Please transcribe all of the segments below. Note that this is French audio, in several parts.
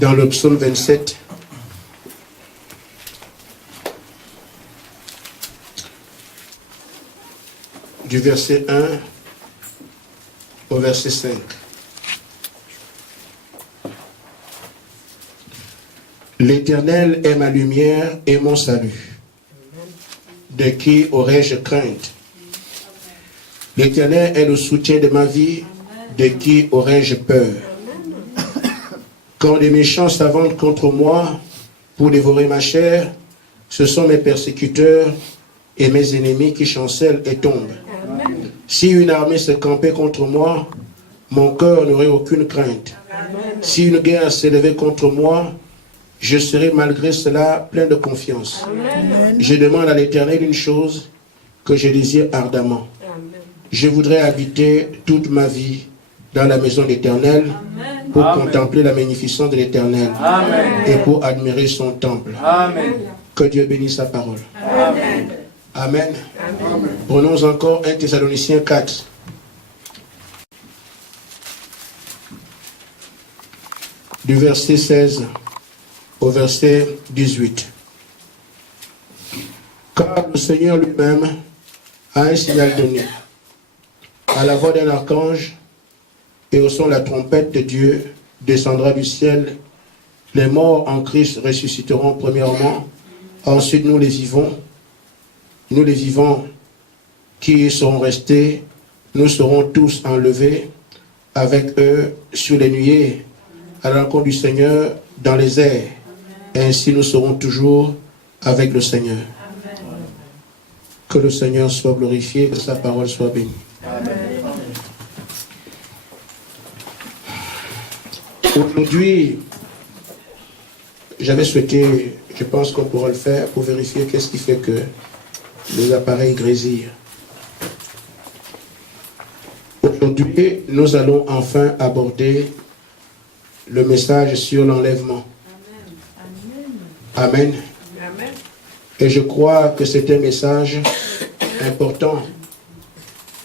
dans le psaume 27, du verset 1 au verset 5. L'Éternel est ma lumière et mon salut. De qui aurais-je crainte? L'Éternel est le soutien de ma vie. De qui aurais-je peur? Quand les méchants s'avancent contre moi pour dévorer ma chair, ce sont mes persécuteurs et mes ennemis qui chancellent et tombent. Amen. Si une armée se campait contre moi, mon cœur n'aurait aucune crainte. Amen. Si une guerre s'élevait contre moi, je serai malgré cela plein de confiance. Amen. Je demande à l'Éternel une chose que je désire ardemment. Amen. Je voudrais habiter toute ma vie dans la maison de l'Éternel pour Amen. Contempler la magnificence de l'Éternel et pour admirer son temple. Amen. Que Dieu bénisse sa parole. Amen. Amen. Amen. Prenons encore 1 Thessaloniciens 4. Du verset 16 au verset 18. Car le Seigneur lui-même a un signal donné. À la voix d'un archange et au son de la trompette de Dieu descendra du ciel. Les morts en Christ ressusciteront premièrement. Ensuite nous les vivons qui seront restés, nous serons tous enlevés avec eux sur les nuées à la rencontre du Seigneur dans les airs. Ainsi nous serons toujours avec le Seigneur. Amen. Que le Seigneur soit glorifié, que sa parole soit bénie. Amen. Aujourd'hui, j'avais souhaité, je pense qu'on pourra le faire pour vérifier qu'est-ce qui fait que les appareils grésillent. Aujourd'hui, nous allons enfin aborder le message sur l'enlèvement. Amen. Amen. Et je crois que c'est un message important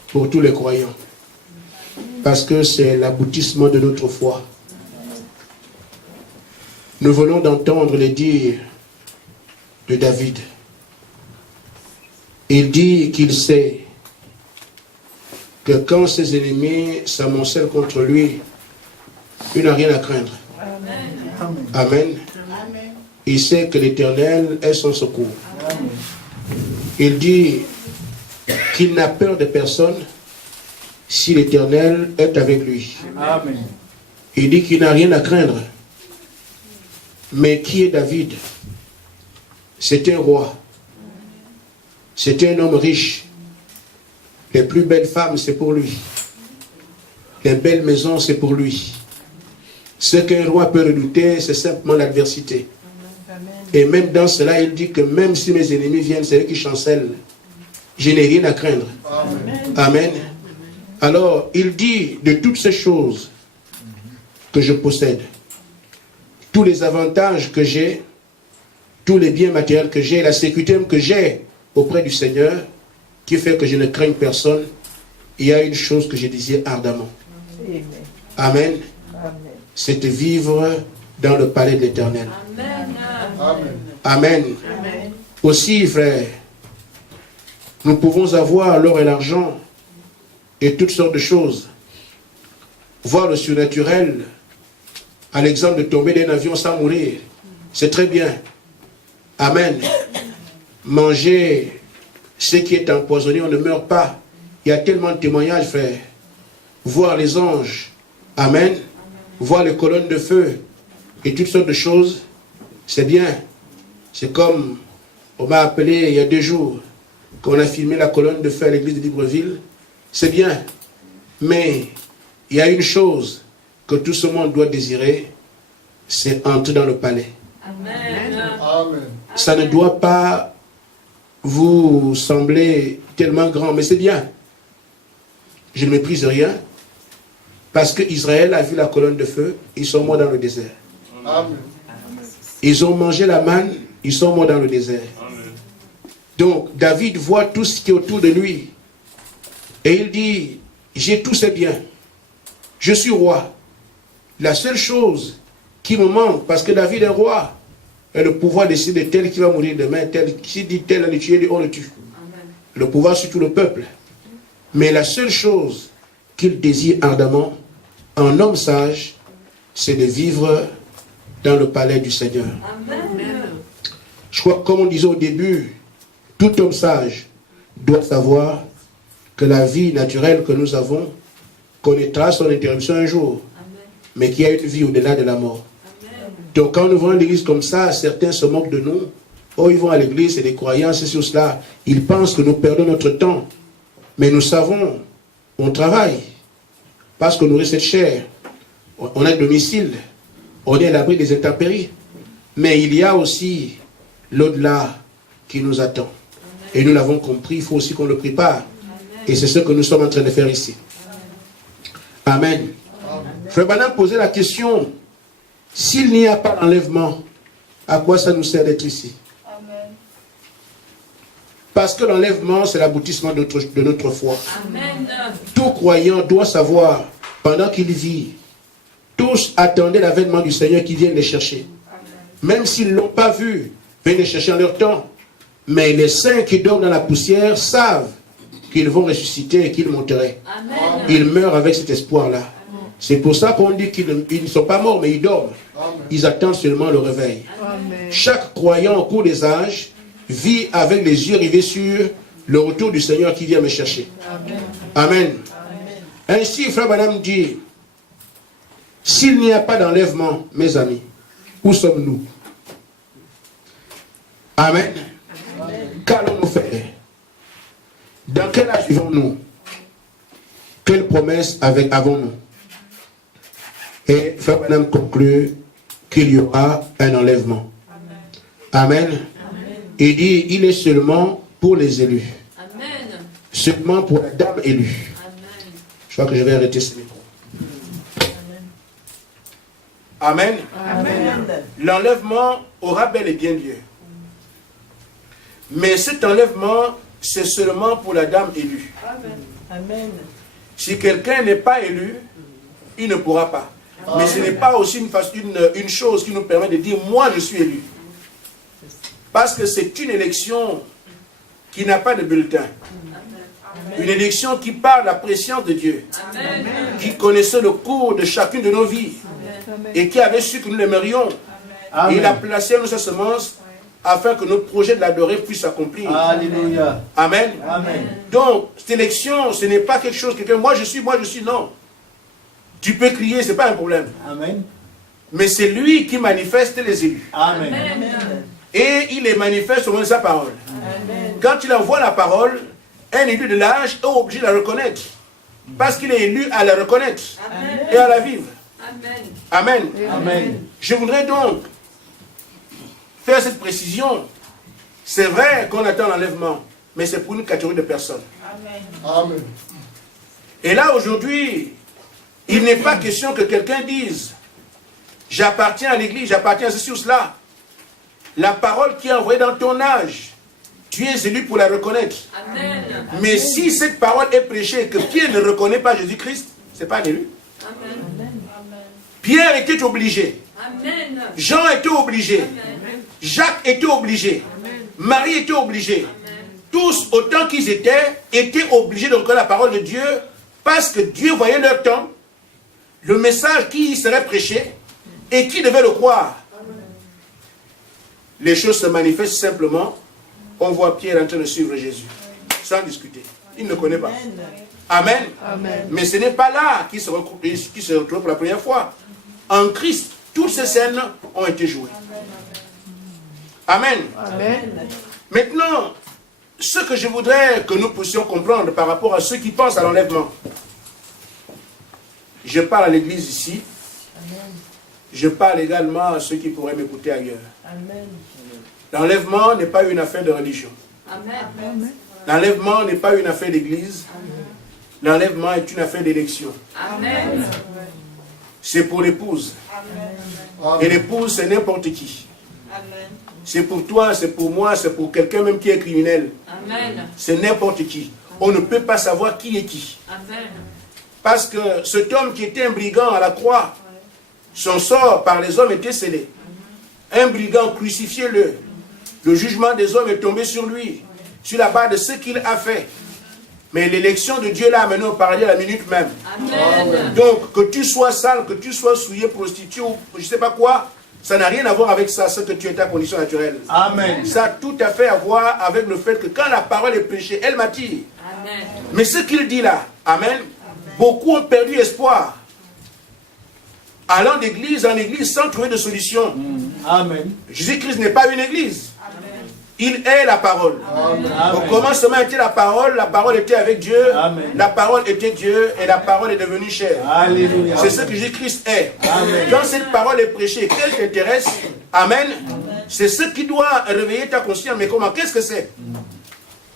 pour tous les croyants. Parce que c'est l'aboutissement de notre foi. Nous venons d'entendre les dires de David. Il dit qu'il sait que quand ses ennemis s'amoncellent contre lui, il n'a rien à craindre. Amen. Amen. Amen. Il sait que l'Éternel est son secours. Amen. Il dit qu'il n'a peur de personne si l'Éternel est avec lui. Amen. Il dit qu'il n'a rien à craindre. Mais qui est David? C'est un roi. C'est un homme riche. Les plus belles femmes, c'est pour lui. Les belles maisons, c'est pour lui. Ce qu'un roi peut redouter, c'est simplement l'adversité. Et même dans cela, il dit que même si mes ennemis viennent, c'est eux qui chancellent. Je n'ai rien à craindre. Amen. Amen. Alors, il dit de toutes ces choses que je possède, tous les avantages que j'ai, tous les biens matériels que j'ai, la sécurité que j'ai auprès du Seigneur, qui fait que je ne craigne personne, il y a une chose que je disais ardemment. Amen. Amen. C'est de vivre dans le palais de l'Éternel. Amen. Amen. Amen. Amen. Aussi, frère, nous pouvons avoir l'or et l'argent et toutes sortes de choses. Voir le surnaturel, à l'exemple de tomber d'un avion sans mourir, c'est très bien. Amen. Manger ce qui est empoisonné, on ne meurt pas. Il y a tellement de témoignages, frère. Voir les anges, amen. Voir les colonnes de feu et toutes sortes de choses, c'est bien. C'est comme on m'a appelé il y a 2 jours, qu'on a filmé la colonne de feu à l'église de Libreville. C'est bien. Mais il y a une chose que tout ce monde doit désirer, c'est entrer dans le palais. Amen. Amen. Ça ne doit pas vous sembler tellement grand, mais c'est bien. Je ne méprise rien, parce que Israël a vu la colonne de feu, ils sont morts dans le désert. Amen. Ils ont mangé la manne, ils sont morts dans le désert. Amen. Donc David voit tout ce qui est autour de lui, et il dit, j'ai tous ces biens, je suis roi. La seule chose qui me manque, parce que David est roi. Et le pouvoir décide de tel qui va mourir demain, tel qui dit tel à le tuer, on le tue. Amen. Le pouvoir sur tout le peuple. Mais la seule chose qu'il désire ardemment, un homme sage, c'est de vivre dans le palais du Seigneur. Amen. Je crois que comme on disait au début, tout homme sage doit savoir que la vie naturelle que nous avons connaîtra son interruption un jour, amen, mais qu'il y a une vie au-delà de la mort. Amen. Donc quand nous voyons l'église comme ça, certains se moquent de nous. Oh, ils vont à l'église, c'est des croyants, c'est sur cela. Ils pensent que nous perdons notre temps. Mais nous savons, on travaille, parce qu'on nourrit cette chair. On a un domicile, on est à l'abri des intempéries. Mais il y a aussi l'au-delà qui nous attend. Amen. Et nous l'avons compris, il faut aussi qu'on le prépare. Amen. Et c'est ce que nous sommes en train de faire ici. Amen. Amen. Frère Branham posait la question, s'il n'y a pas d'enlèvement, à quoi ça nous sert d'être ici? Amen. Parce que l'enlèvement, c'est l'aboutissement de notre foi. Amen. Tout croyant doit savoir, pendant qu'il vit, tous attendaient l'avènement du Seigneur qui vienne les chercher. Amen. Même s'ils ne l'ont pas vu, viennent les chercher en leur temps. Mais les saints qui dorment dans la poussière savent qu'ils vont ressusciter et qu'ils monteraient. Amen. Ils meurent avec cet espoir-là. C'est pour ça qu'on dit qu'ils ne sont pas morts, mais ils dorment. Amen. Ils attendent seulement le réveil. Amen. Chaque croyant au cours des âges vit avec les yeux rivés sur le retour du Seigneur qui vient me chercher. Amen. Amen. Amen. Ainsi, Frère Branham dit, s'il n'y a pas d'enlèvement, mes amis, où sommes-nous? Amen. Qu'allons-nous faire? Dans quel âge vivons-nous? Quelle promesse avons-nous? Et Frère Branham conclut qu'il y aura un enlèvement. Amen. Amen. Il dit, il est seulement pour les élus. Amen. Seulement pour la dame élue. Amen. Je crois que je vais arrêter ce micro. Amen. Amen. L'enlèvement aura bel et bien lieu. Mais cet enlèvement, c'est seulement pour la dame élue. Amen. Si quelqu'un n'est pas élu, il ne pourra pas. Amen. Mais ce n'est pas aussi une chose qui nous permet de dire, moi je suis élu. Parce que c'est une élection qui n'a pas de bulletin. Amen. Une élection qui parle de la préscience de Dieu. Amen. Qui connaissait le cours de chacune de nos vies. Amen. Et qui avait su que nous l'aimerions. Il a placé en nous sa semence afin que notre projet de l'adorer puisse s'accomplir. Alléluia. Amen. Amen. Donc, cette élection, ce n'est pas quelque chose, moi je suis, non. Tu peux crier, ce n'est pas un problème. Amen. Mais c'est lui qui manifeste les élus. Amen. Amen. Et il les manifeste au moins de sa parole. Amen. Quand il envoie la parole, un élu de l'âge est obligé de la reconnaître. Parce qu'il est élu à la reconnaître. Amen. Et à la vivre. Amen. Amen. Amen. Je voudrais donc faire cette précision. C'est vrai qu'on attend l'enlèvement, mais c'est pour une catégorie de personnes. Amen. Amen. Et là, aujourd'hui, il n'est pas question que quelqu'un dise « J'appartiens à l'église, j'appartiens à ceci ou cela ». La parole qui est envoyée dans ton âge, tu es élu pour la reconnaître. Amen. Mais si cette parole est prêchée et que Pierre ne reconnaît pas Jésus-Christ, ce n'est pas un élu. Amen. Pierre était obligé. Amen. Jean était obligé. Amen. Jacques était obligé. Amen. Marie était obligée. Amen. Tous, autant qu'ils étaient obligés de reconnaître la parole de Dieu parce que Dieu voyait leur temps, le message qui serait prêché et qui devait le croire. Les choses se manifestent simplement. On voit Pierre en train de suivre Jésus, sans discuter. Il ne connaît pas. Amen. Amen. Mais ce n'est pas là qu'il se retrouve pour la première fois. En Christ, toutes ces scènes ont été jouées. Amen. Amen. Maintenant, ce que je voudrais que nous puissions comprendre par rapport à ceux qui pensent à l'enlèvement. Je parle à l'église ici. Amen. Je parle également à ceux qui pourraient m'écouter ailleurs. L'enlèvement n'est pas une affaire de religion. L'enlèvement n'est pas une affaire d'église. L'enlèvement est une affaire d'élection. C'est pour l'épouse. Et l'épouse, c'est n'importe qui. C'est pour toi, c'est pour moi, c'est pour quelqu'un même qui est criminel. C'est n'importe qui. On ne peut pas savoir qui est qui. Parce que cet homme qui était un brigand à la croix, Son sort par les hommes était scellé. Un brigand, crucifiez-le. Le jugement des hommes est tombé sur lui, sur la base de ce qu'il a fait. Mais l'élection de Dieu l'a amené au paradis à la minute même. Amen. Donc, que tu sois sale, que tu sois souillé, prostitué, ou je ne sais pas quoi, ça n'a rien à voir avec ça, ce que tu es ta condition naturelle. Amen. Ça a tout à fait à voir avec le fait que quand la parole est prêchée, elle m'attire. Amen. Mais ce qu'il dit là, amen, beaucoup ont perdu espoir. Allant d'église en église sans trouver de solution. Amen. Jésus-Christ n'est pas une église. Amen. Il est la parole. Amen. Au commencement était la parole était avec Dieu, amen. La parole était Dieu et la parole est devenue chair. C'est ce que Jésus-Christ est. Amen. Quand cette parole est prêchée, qu'elle t'intéresse, amen, c'est ce qui doit réveiller ta conscience. Mais comment? Qu'est-ce que c'est?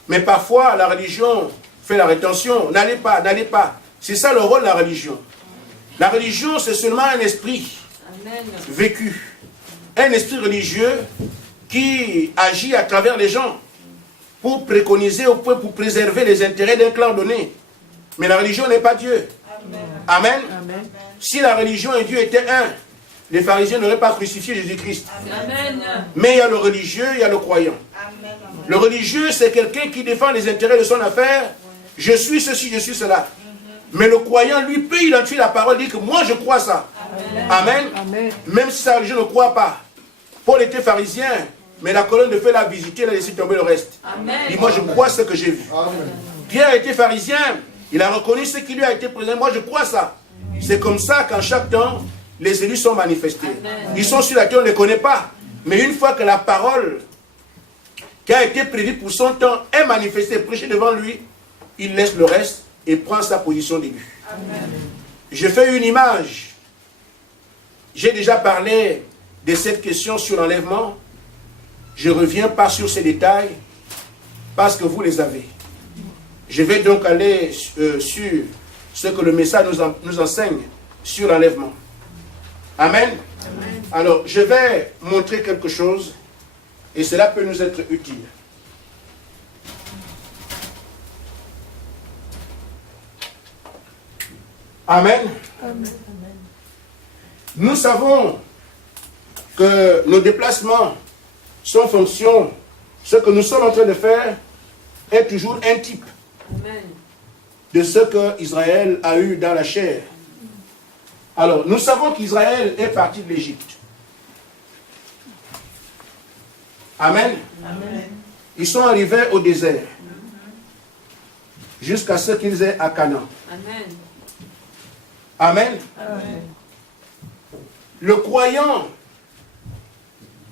Mais parfois, la religion fait la rétention. N'allez pas, n'allez pas. C'est ça le rôle de la religion. La religion, c'est seulement un esprit vécu. Un esprit religieux qui agit à travers les gens pour préconiser au point, pour préserver les intérêts d'un clan donné. Mais la religion n'est pas Dieu. Amen. Amen. Amen. Si la religion et Dieu étaient un, les pharisiens n'auraient pas crucifié Jésus-Christ. Mais il y a le religieux, il y a le croyant. Amen. Le religieux, c'est quelqu'un qui défend les intérêts de son affaire. Je suis ceci, je suis cela. Mais le croyant, lui, peut identifier la parole, dire que moi, je crois ça. Amen. Amen. Amen. Même si sa religion ne croit pas. Paul était pharisien, mais la colonne de feu l'a visité, il a laissé tomber le reste. Amen. Il dit, moi, je crois ce que j'ai vu. Amen. Pierre était pharisien, il a reconnu ce qui lui a été présenté. Moi, je crois ça. C'est comme ça qu'en chaque temps, les élus sont manifestés. Amen. Ils sont sur la terre, on ne les connaît pas. Mais une fois que la parole qui a été prévue pour son temps est manifestée, prêchée devant lui, il laisse le reste et prend sa position d'élu. Je fais une image. J'ai déjà parlé de cette question sur l'enlèvement. Je ne reviens pas sur ces détails parce que vous les avez. Je vais donc aller sur ce que le message nous enseigne sur l'enlèvement. Amen. Amen. Alors, je vais montrer quelque chose et cela peut nous être utile. Amen. Amen. Nous savons que nos déplacements sont en fonction. Ce que nous sommes en train de faire est toujours un type Amen. De ce que Israël a eu dans la chair. Alors, nous savons qu'Israël est parti de l'Égypte. Amen. Amen. Ils sont arrivés au désert jusqu'à ce qu'ils aient à Canaan. Amen. Amen. Amen. Le croyant,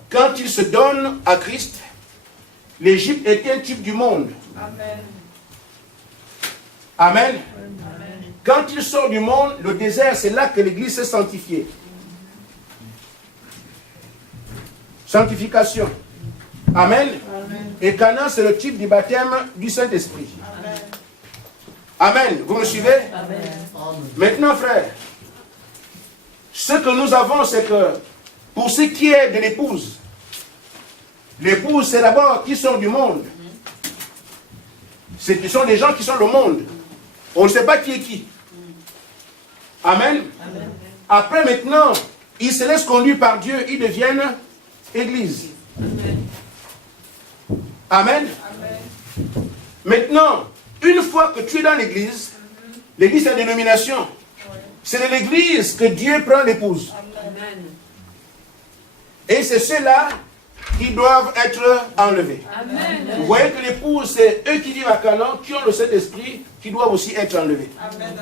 quand il se donne à Christ, l'Égypte est un type du monde. Amen. Amen. Amen. Quand il sort du monde, le désert, c'est là que l'Église s'est sanctifiée. Sanctification. Amen. Amen. Et Canaan, c'est le type du baptême du Saint-Esprit. Amen. Amen. Vous me suivez? Amen. Maintenant, frère, ce que nous avons, c'est que pour ce qui est de l'épouse, l'épouse, c'est d'abord qui sort du monde. Ce sont des gens qui sont le monde. On ne sait pas qui est qui. Amen. Amen. Après, maintenant, ils se laissent conduire par Dieu, ils deviennent Église. Amen. Amen. Amen. Maintenant, une fois que tu es dans l'Église, l'Église c'est la dénomination. C'est de l'Église que Dieu prend l'épouse. Amen. Et c'est ceux-là qui doivent être enlevés. Amen. Vous voyez que l'épouse, c'est eux qui vivent à Canaan, qui ont le Saint-Esprit, qui doivent aussi être enlevés. Amen.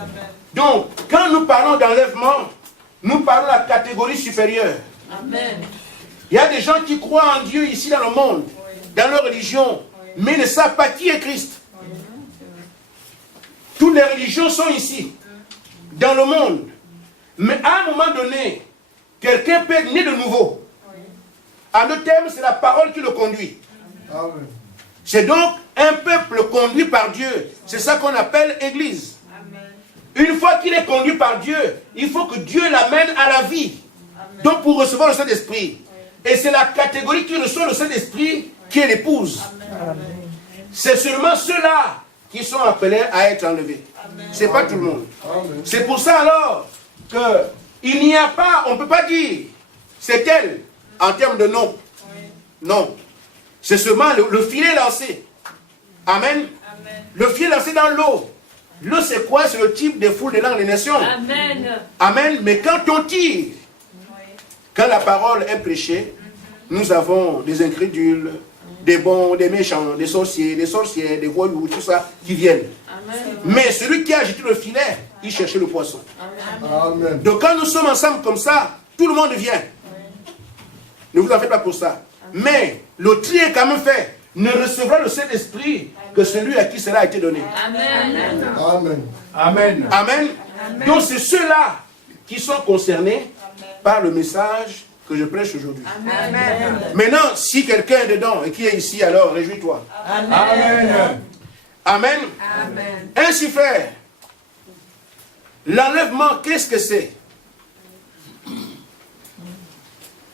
Donc, quand nous parlons d'enlèvement, nous parlons de la catégorie supérieure. Amen. Il y a des gens qui croient en Dieu ici dans le monde, dans leur religion, mais ne savent pas qui est Christ. Toutes les religions sont ici, dans le monde. Mais à un moment donné, quelqu'un peut être né de nouveau. En deux termes, c'est la parole qui le conduit. Amen. C'est donc un peuple conduit par Dieu. C'est ça qu'on appelle Église. Amen. Une fois qu'il est conduit par Dieu, il faut que Dieu l'amène à la vie. Amen. Donc pour recevoir le Saint-Esprit. Et c'est la catégorie qui reçoit le Saint-Esprit qui est l'épouse. C'est seulement ceux-là qui sont appelés à être enlevés. Ce n'est pas tout le monde. C'est pour ça alors il n'y a pas, on ne peut pas dire, c'est elle, en termes de nom. Oui. Non. C'est seulement le filet lancé. Amen. Amen. Le filet lancé dans l'eau. L'eau, c'est quoi? C'est le type de foule des langues des nations. Amen. Amen. Mais quand on tire, quand la parole est prêchée, nous avons des incrédules, des bons, des méchants, des sorciers, des sorcières, des voyous, tout ça, qui viennent. Amen. Mais celui qui a jeté le filet, il cherchait le poisson. Amen. Donc quand nous sommes ensemble comme ça, tout le monde vient. Amen. Ne vous en faites pas pour ça. Amen. Mais le tri est quand même fait. Ne recevra le Saint-Esprit que celui à qui cela a été donné. Amen. Amen. Amen. Amen. Amen. Donc c'est ceux-là qui sont concernés par le message que je prêche aujourd'hui. Amen. Maintenant, si quelqu'un est dedans et qui est ici, alors réjouis-toi. Amen. Amen. Amen. Amen. Ainsi frère, l'enlèvement, qu'est-ce que c'est?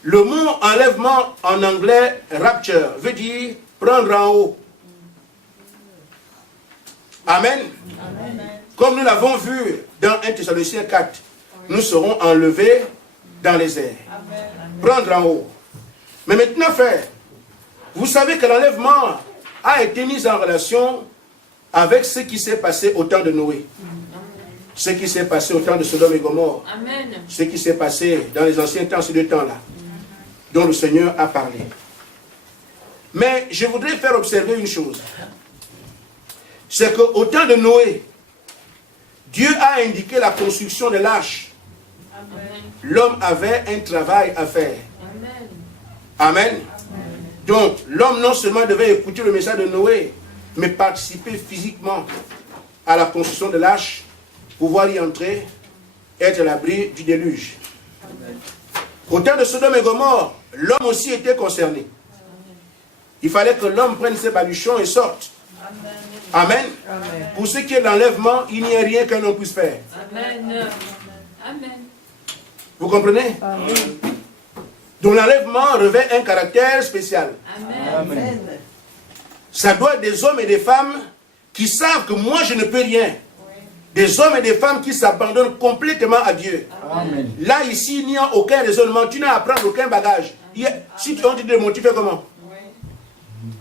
Le mot enlèvement en anglais, rapture, veut dire prendre en haut. Amen. Amen. Comme nous l'avons vu dans 1 Thessaloniciens 4, nous serons enlevés dans les airs. Amen. Prendre en haut. Mais maintenant, frère, vous savez que l'enlèvement a été mis en relation avec ce qui s'est passé au temps de Noé. Ce qui s'est passé au temps de Sodome et Gomorrhe. Amen. Ce qui s'est passé dans les anciens temps, ces deux temps-là, dont le Seigneur a parlé. Mais je voudrais faire observer une chose. C'est qu'au temps de Noé, Dieu a indiqué la construction de l'arche. L'homme avait un travail à faire. Amen. Amen. Donc, l'homme non seulement devait écouter le message de Noé, mais participer physiquement à la construction de l'arche, pouvoir y entrer, être à l'abri du déluge. Amen. Au temps de Sodome et Gomorrhe, l'homme aussi était concerné. Il fallait que l'homme prenne ses baluchons et sorte. Amen. Amen. Pour ce qui est de l'enlèvement, il n'y a rien qu'un homme puisse faire. Amen. Amen. Vous comprenez? Amen. Donc l'enlèvement revêt un caractère spécial. Amen. Amen. Ça doit être des hommes et des femmes qui savent que moi je ne peux rien. Des hommes et des femmes qui s'abandonnent complètement à Dieu. Amen. Là, ici, il n'y a aucun raisonnement. Tu n'as à prendre aucun bagage. Si tu as dit de mots, tu fais comment?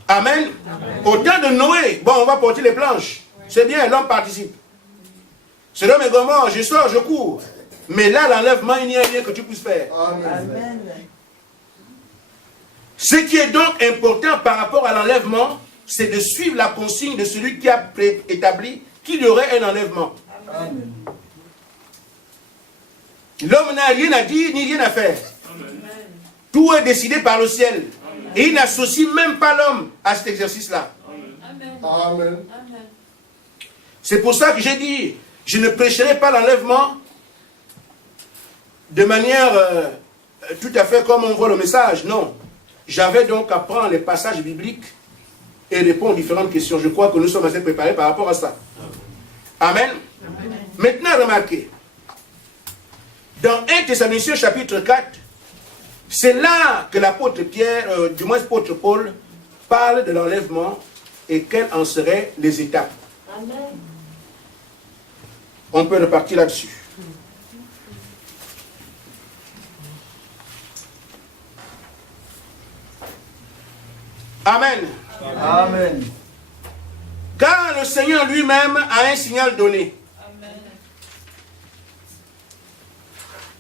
Amen. Amen. Au temps de Noé, bon, on va porter les planches. C'est bien, l'homme participe. C'est l'homme et Gomorrhe, je sors, je cours. Mais là, l'enlèvement, il n'y a rien que tu puisses faire. Amen. Ce qui est donc important par rapport à l'enlèvement, c'est de suivre la consigne de celui qui a établi qu'il y aurait un enlèvement. Amen. L'homme n'a rien à dire ni rien à faire. Amen. Tout est décidé par le ciel. Amen. Et il n'associe même pas l'homme à cet exercice-là. Amen. Amen. C'est pour ça que j'ai dit, je ne prêcherai pas l'enlèvement de manière tout à fait comme on voit le message. Non. J'avais donc à prendre les passages bibliques et répondre aux différentes questions. Je crois que nous sommes assez préparés par rapport à ça. Amen. Amen. Maintenant, remarquez. Dans 1 Thessaloniciens chapitre 4, c'est là que l'apôtre Pierre, du moins l'apôtre Paul, parle de l'enlèvement et quelles en seraient les étapes. Amen. On peut repartir là-dessus. Amen. Amen. Car le Seigneur lui-même a un signal donné. Amen.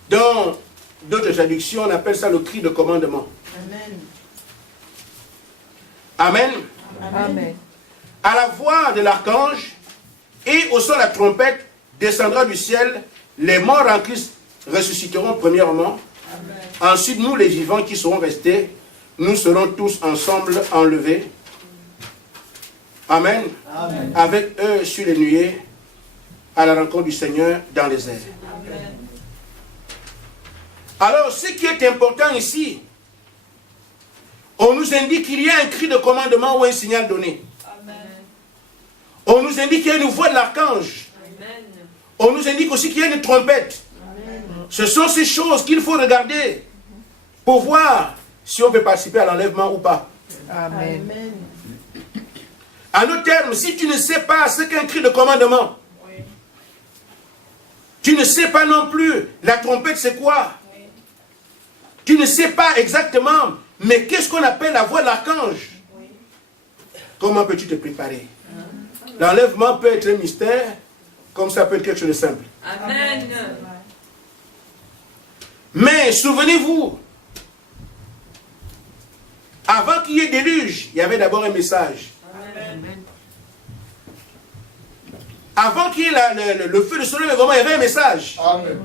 Dans d'autres traductions, on appelle ça le cri de commandement. Amen. Amen. Amen. À la voix de l'archange et au son de la trompette descendra du ciel, les morts en Christ ressusciteront premièrement. Amen. Ensuite, nous les vivants qui serons restés, nous serons tous ensemble enlevés. Amen. Amen. Avec eux sur les nuées, à la rencontre du Seigneur dans les airs. Amen. Alors, ce qui est important ici, on nous indique qu'il y a un cri de commandement ou un signal donné. Amen. On nous indique qu'il y a une voix de l'archange. On nous indique aussi qu'il y a une trompette. Amen. Ce sont ces choses qu'il faut regarder pour voir si on peut participer à l'enlèvement ou pas. Amen. En d'autres termes, si tu ne sais pas ce qu'est un cri de commandement, oui, Tu ne sais pas non plus la trompette c'est quoi. Tu ne sais pas exactement, mais qu'est-ce qu'on appelle la voix de l'archange? Comment peux-tu te préparer? L'enlèvement peut être un mystère, comme ça peut être quelque chose de simple. Amen. Mais souvenez-vous, avant qu'il y ait déluge, il y avait d'abord un message. Amen. Avant qu'il y ait le feu de soleil, il y avait un message. Amen.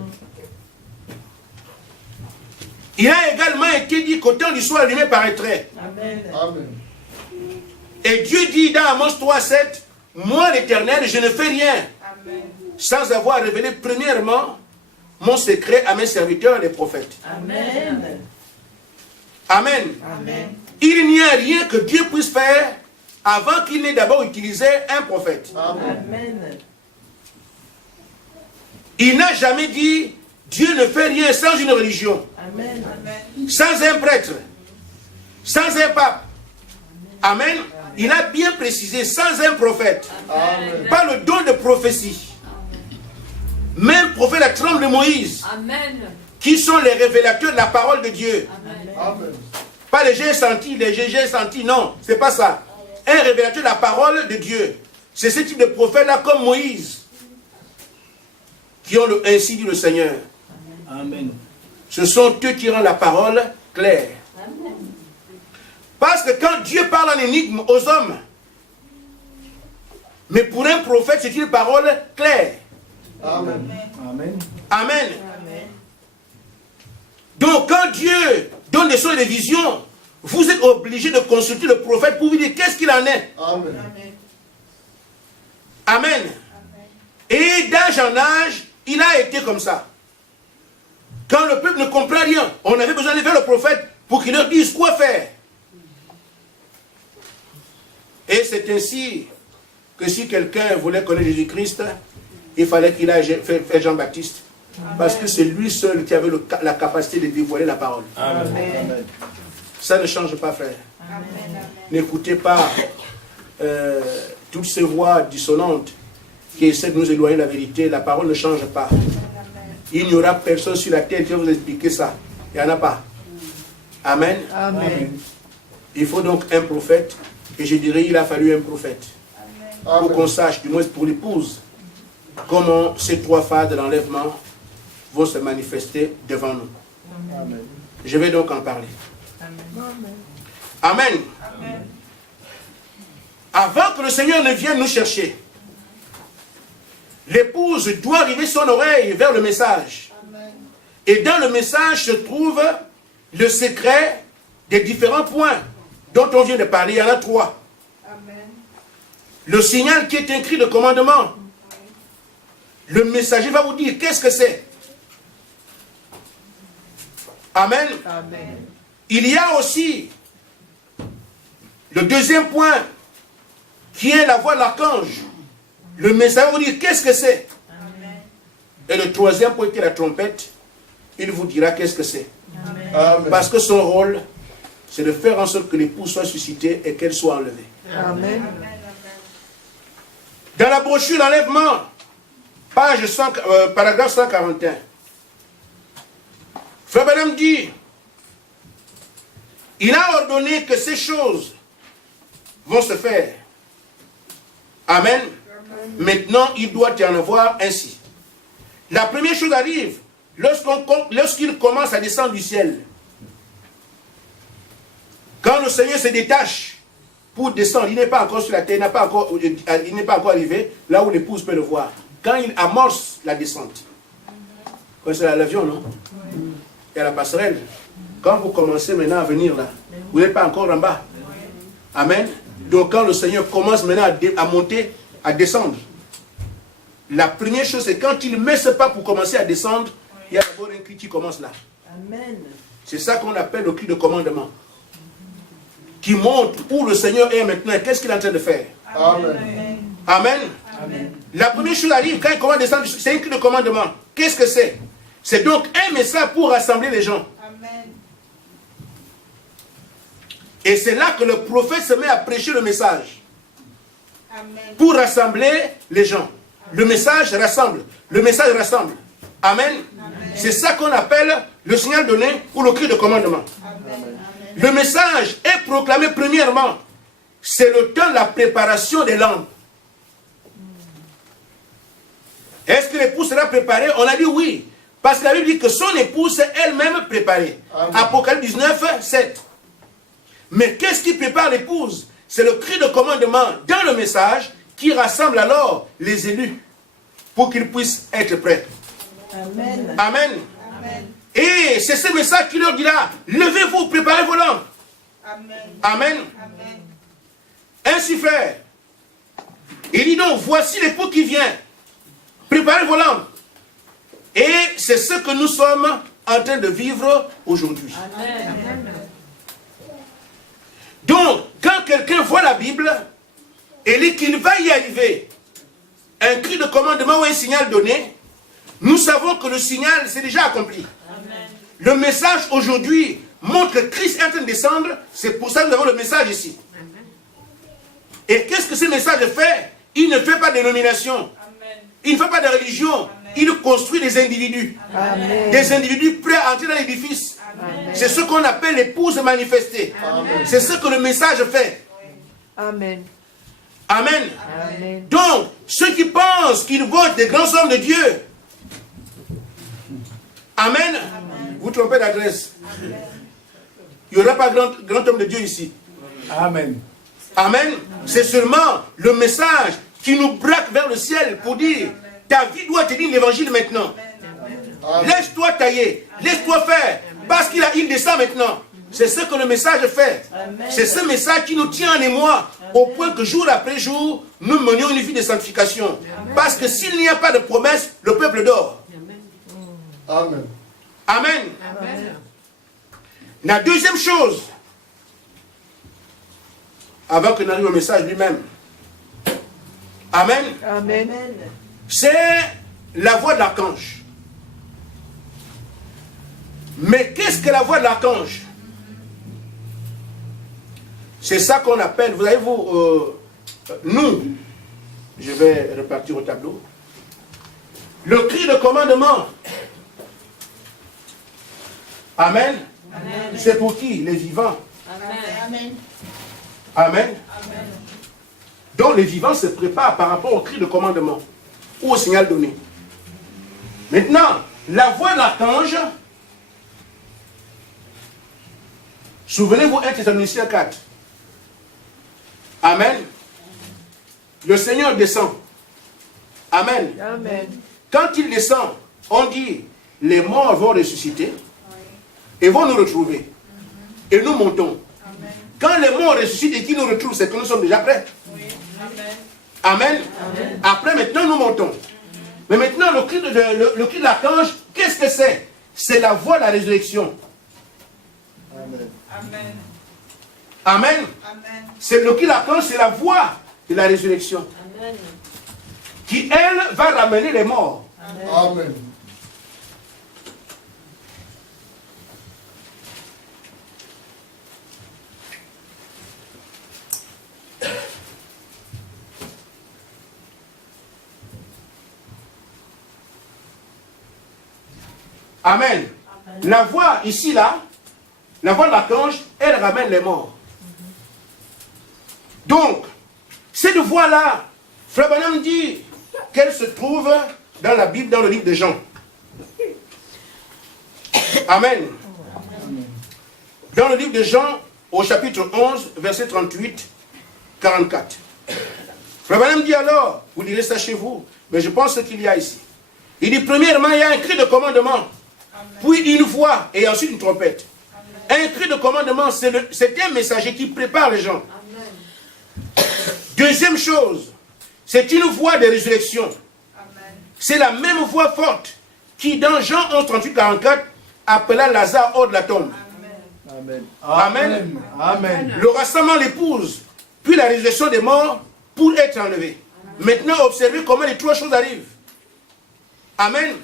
Il a également été dit qu'au temps du soir, la lumière paraîtrait. Amen. Amen. Et Dieu dit dans Amos 3:7, moi l'Éternel, je ne fais rien Amen. sans avoir révélé premièrement mon secret à mes serviteurs les prophètes. Amen. Amen. Amen. Il n'y a rien que Dieu puisse faire avant qu'il n'ait d'abord utilisé un prophète. Amen. Il n'a jamais dit Dieu ne fait rien sans une religion, Amen. sans un prêtre, sans un pape. Amen. Il a bien précisé sans un prophète. Amen. Pas le don de prophétie. Même prophète la trempe de Moïse, Amen. qui sont les révélateurs de la parole de Dieu. Amen. Pas les j'ai senti, j'ai senti, non, c'est pas ça. Un révélateur de la parole de Dieu. C'est ce type de prophète-là comme Moïse, qui ont ainsi dit le Seigneur. Amen. Ce sont eux qui rendent la parole claire. Parce que quand Dieu parle en énigme aux hommes, mais pour un prophète, c'est une parole claire. Amen. Amen. Amen. Donc quand Dieu donne des choses et des visions, vous êtes obligé de consulter le prophète pour vous dire qu'est-ce qu'il en est. Amen. Amen. Et d'âge en âge, il a été comme ça. Quand le peuple ne comprend rien, on avait besoin d'aller vers le prophète pour qu'il leur dise quoi faire. Et c'est ainsi que si quelqu'un voulait connaître Jésus-Christ, il fallait qu'il aille faire Jean-Baptiste. Parce que c'est lui seul qui avait la capacité de dévoiler la parole. Amen. Ça ne change pas, frère. N'écoutez pas toutes ces voix dissonantes qui essaient de nous éloigner de la vérité. La parole ne change pas. Il n'y aura personne sur la terre qui va vous expliquer ça. Il n'y en a pas. Amen. Amen. Il faut donc un prophète. Et je dirais, il a fallu un prophète. Pour qu'on sache, du moins pour l'épouse, comment ces trois phases de l'enlèvement vont se manifester devant nous. Amen. Je vais donc en parler. Amen. Avant que le Seigneur ne vienne nous chercher, l'épouse doit arriver son oreille vers le message. Et dans le message se trouve le secret des différents points dont on vient de parler. Il y en a 3. Le signal qui est écrit de commandement. Le messager va vous dire qu'est-ce que c'est. Amen. Il y a aussi le deuxième point qui est la voix de l'archange. Le messager va vous dire qu'est-ce que c'est. Et le troisième point qui est la trompette, il vous dira qu'est-ce que c'est. Parce que son rôle, c'est de faire en sorte que l'épouse soit suscitée et qu'elle soit enlevée. Amen. Dans la brochure l'enlèvement, paragraphe 141, Frère Branham dit, il a ordonné que ces choses vont se faire. Amen. Maintenant, il doit y en avoir ainsi. La première chose arrive lorsqu'il commence à descendre du ciel. Quand le Seigneur se détache pour descendre, il n'est pas encore sur la terre, il n'est pas encore arrivé là où l'épouse peut le voir. Quand il amorce la descente, c'est l'avion, non? Il y a la passerelle. Quand vous commencez maintenant à venir là, vous n'êtes pas encore en bas. Amen. Donc quand le Seigneur commence maintenant à monter, à descendre, la première chose c'est quand il met ce pas pour commencer à descendre, il y a d'abord un cri qui commence là. Amen. C'est ça qu'on appelle le cri de commandement. Qui montre où le Seigneur est maintenant et qu'est-ce qu'il est en train de faire. Amen. Amen. La première chose arrive quand il commence à descendre, c'est un cri de commandement. Qu'est-ce que c'est? C'est donc un message pour rassembler les gens. Et c'est là que le prophète se met à prêcher le message. Pour rassembler les gens. Le message rassemble. Le message rassemble. Amen. C'est ça qu'on appelle le signal donné ou le cri de commandement. Amen. Le message est proclamé premièrement. C'est le temps de la préparation des lampes. Est-ce que l'épouse sera préparée? On a dit oui. Parce que la Bible dit que son épouse est elle-même préparée. Amen. Apocalypse 19, 7. Mais qu'est-ce qui prépare l'épouse? C'est le cri de commandement dans le message qui rassemble alors les élus pour qu'ils puissent être prêts. Amen. Amen. Amen. Et c'est ce message qui leur dira, levez-vous, préparez vos lampes. Amen. Amen. Amen. Ainsi frère, il dit donc, voici l'époux qui vient. Préparez vos lampes. Et c'est ce que nous sommes en train de vivre aujourd'hui. Amen. Donc, quand quelqu'un voit la Bible et dit qu'il va y arriver, un cri de commandement ou un signal donné, nous savons que le signal s'est déjà accompli. Amen. Le message aujourd'hui montre que Christ est en train de descendre, c'est pour ça que nous avons le message ici. Et qu'est-ce que ce message fait? Il ne fait pas de dénomination, il ne fait pas de religion, il construit des individus. Amen. Des individus prêts à entrer dans l'édifice. C'est ce qu'on appelle l'épouse manifestée. C'est ce que le message fait. Amen. Amen. Amen. Donc, ceux qui pensent qu'ils votent des grands hommes de Dieu, Amen, vous trompez d'adresse. Il n'y aura pas grand homme de Dieu ici. Amen. Amen. C'est seulement le message qui nous braque vers le ciel pour dire, ta vie doit te dire l'évangile maintenant. Laisse-toi tailler, laisse-toi faire, parce qu'il descend maintenant. C'est ce que le message fait. C'est ce message qui nous tient en émoi, au point que jour après jour, nous menions une vie de sanctification. Parce que s'il n'y a pas de promesse, le peuple dort. Amen. Amen. Amen. La deuxième chose, avant que n'arrive le message lui-même, Amen, Amen. c'est la voix de l'archange. Mais qu'est-ce que la voix de l'archange? C'est ça qu'on appelle, vous savez, nous, je vais repartir au tableau, le cri de commandement. Amen. Amen. C'est pour qui? Les vivants. Amen. Amen. Donc les vivants se préparent par rapport au cri de commandement ou au signal donné. Maintenant, la voix de l'archange, souvenez-vous 1 Thessaloniciens 4. Amen. Le Seigneur descend. Amen. Amen. Quand il descend, on dit, les morts vont ressusciter et vont nous retrouver. Et nous montons. Quand les morts ressuscitent et qu'ils nous retrouvent, c'est que nous sommes déjà prêts. Amen. Amen. Après, maintenant, nous montons. Mais maintenant, le cri de l'archange, qu'est-ce que c'est? C'est la voix de la résurrection. Amen. Amen. C'est le cri de l'archange, c'est la voix de la résurrection. Amen. Qui, elle, va ramener les morts. Amen. Amen. La voix ici, là, la voix de l'archange, elle ramène les morts. Donc, cette voix-là, Frère Branham dit qu'elle se trouve dans la Bible, dans le livre de Jean. Amen. Dans le livre de Jean, au chapitre 11, verset 38, 44. Frère Branham dit alors, vous direz ça chez vous, mais je pense qu'il y a ici. Il dit, premièrement, il y a un cri de commandement, puis une voix, et ensuite une trompette. Un cri de commandement, c'est un messager qui prépare les gens. Deuxième chose, c'est une voix de résurrection. C'est la même voix forte qui, dans Jean 11, 38, 44, appela Lazare hors de la tombe. Amen. Amen. Amen. Le rassemblement l'épouse, puis la résurrection des morts pour être enlevé. Maintenant, observez comment les trois choses arrivent. Amen.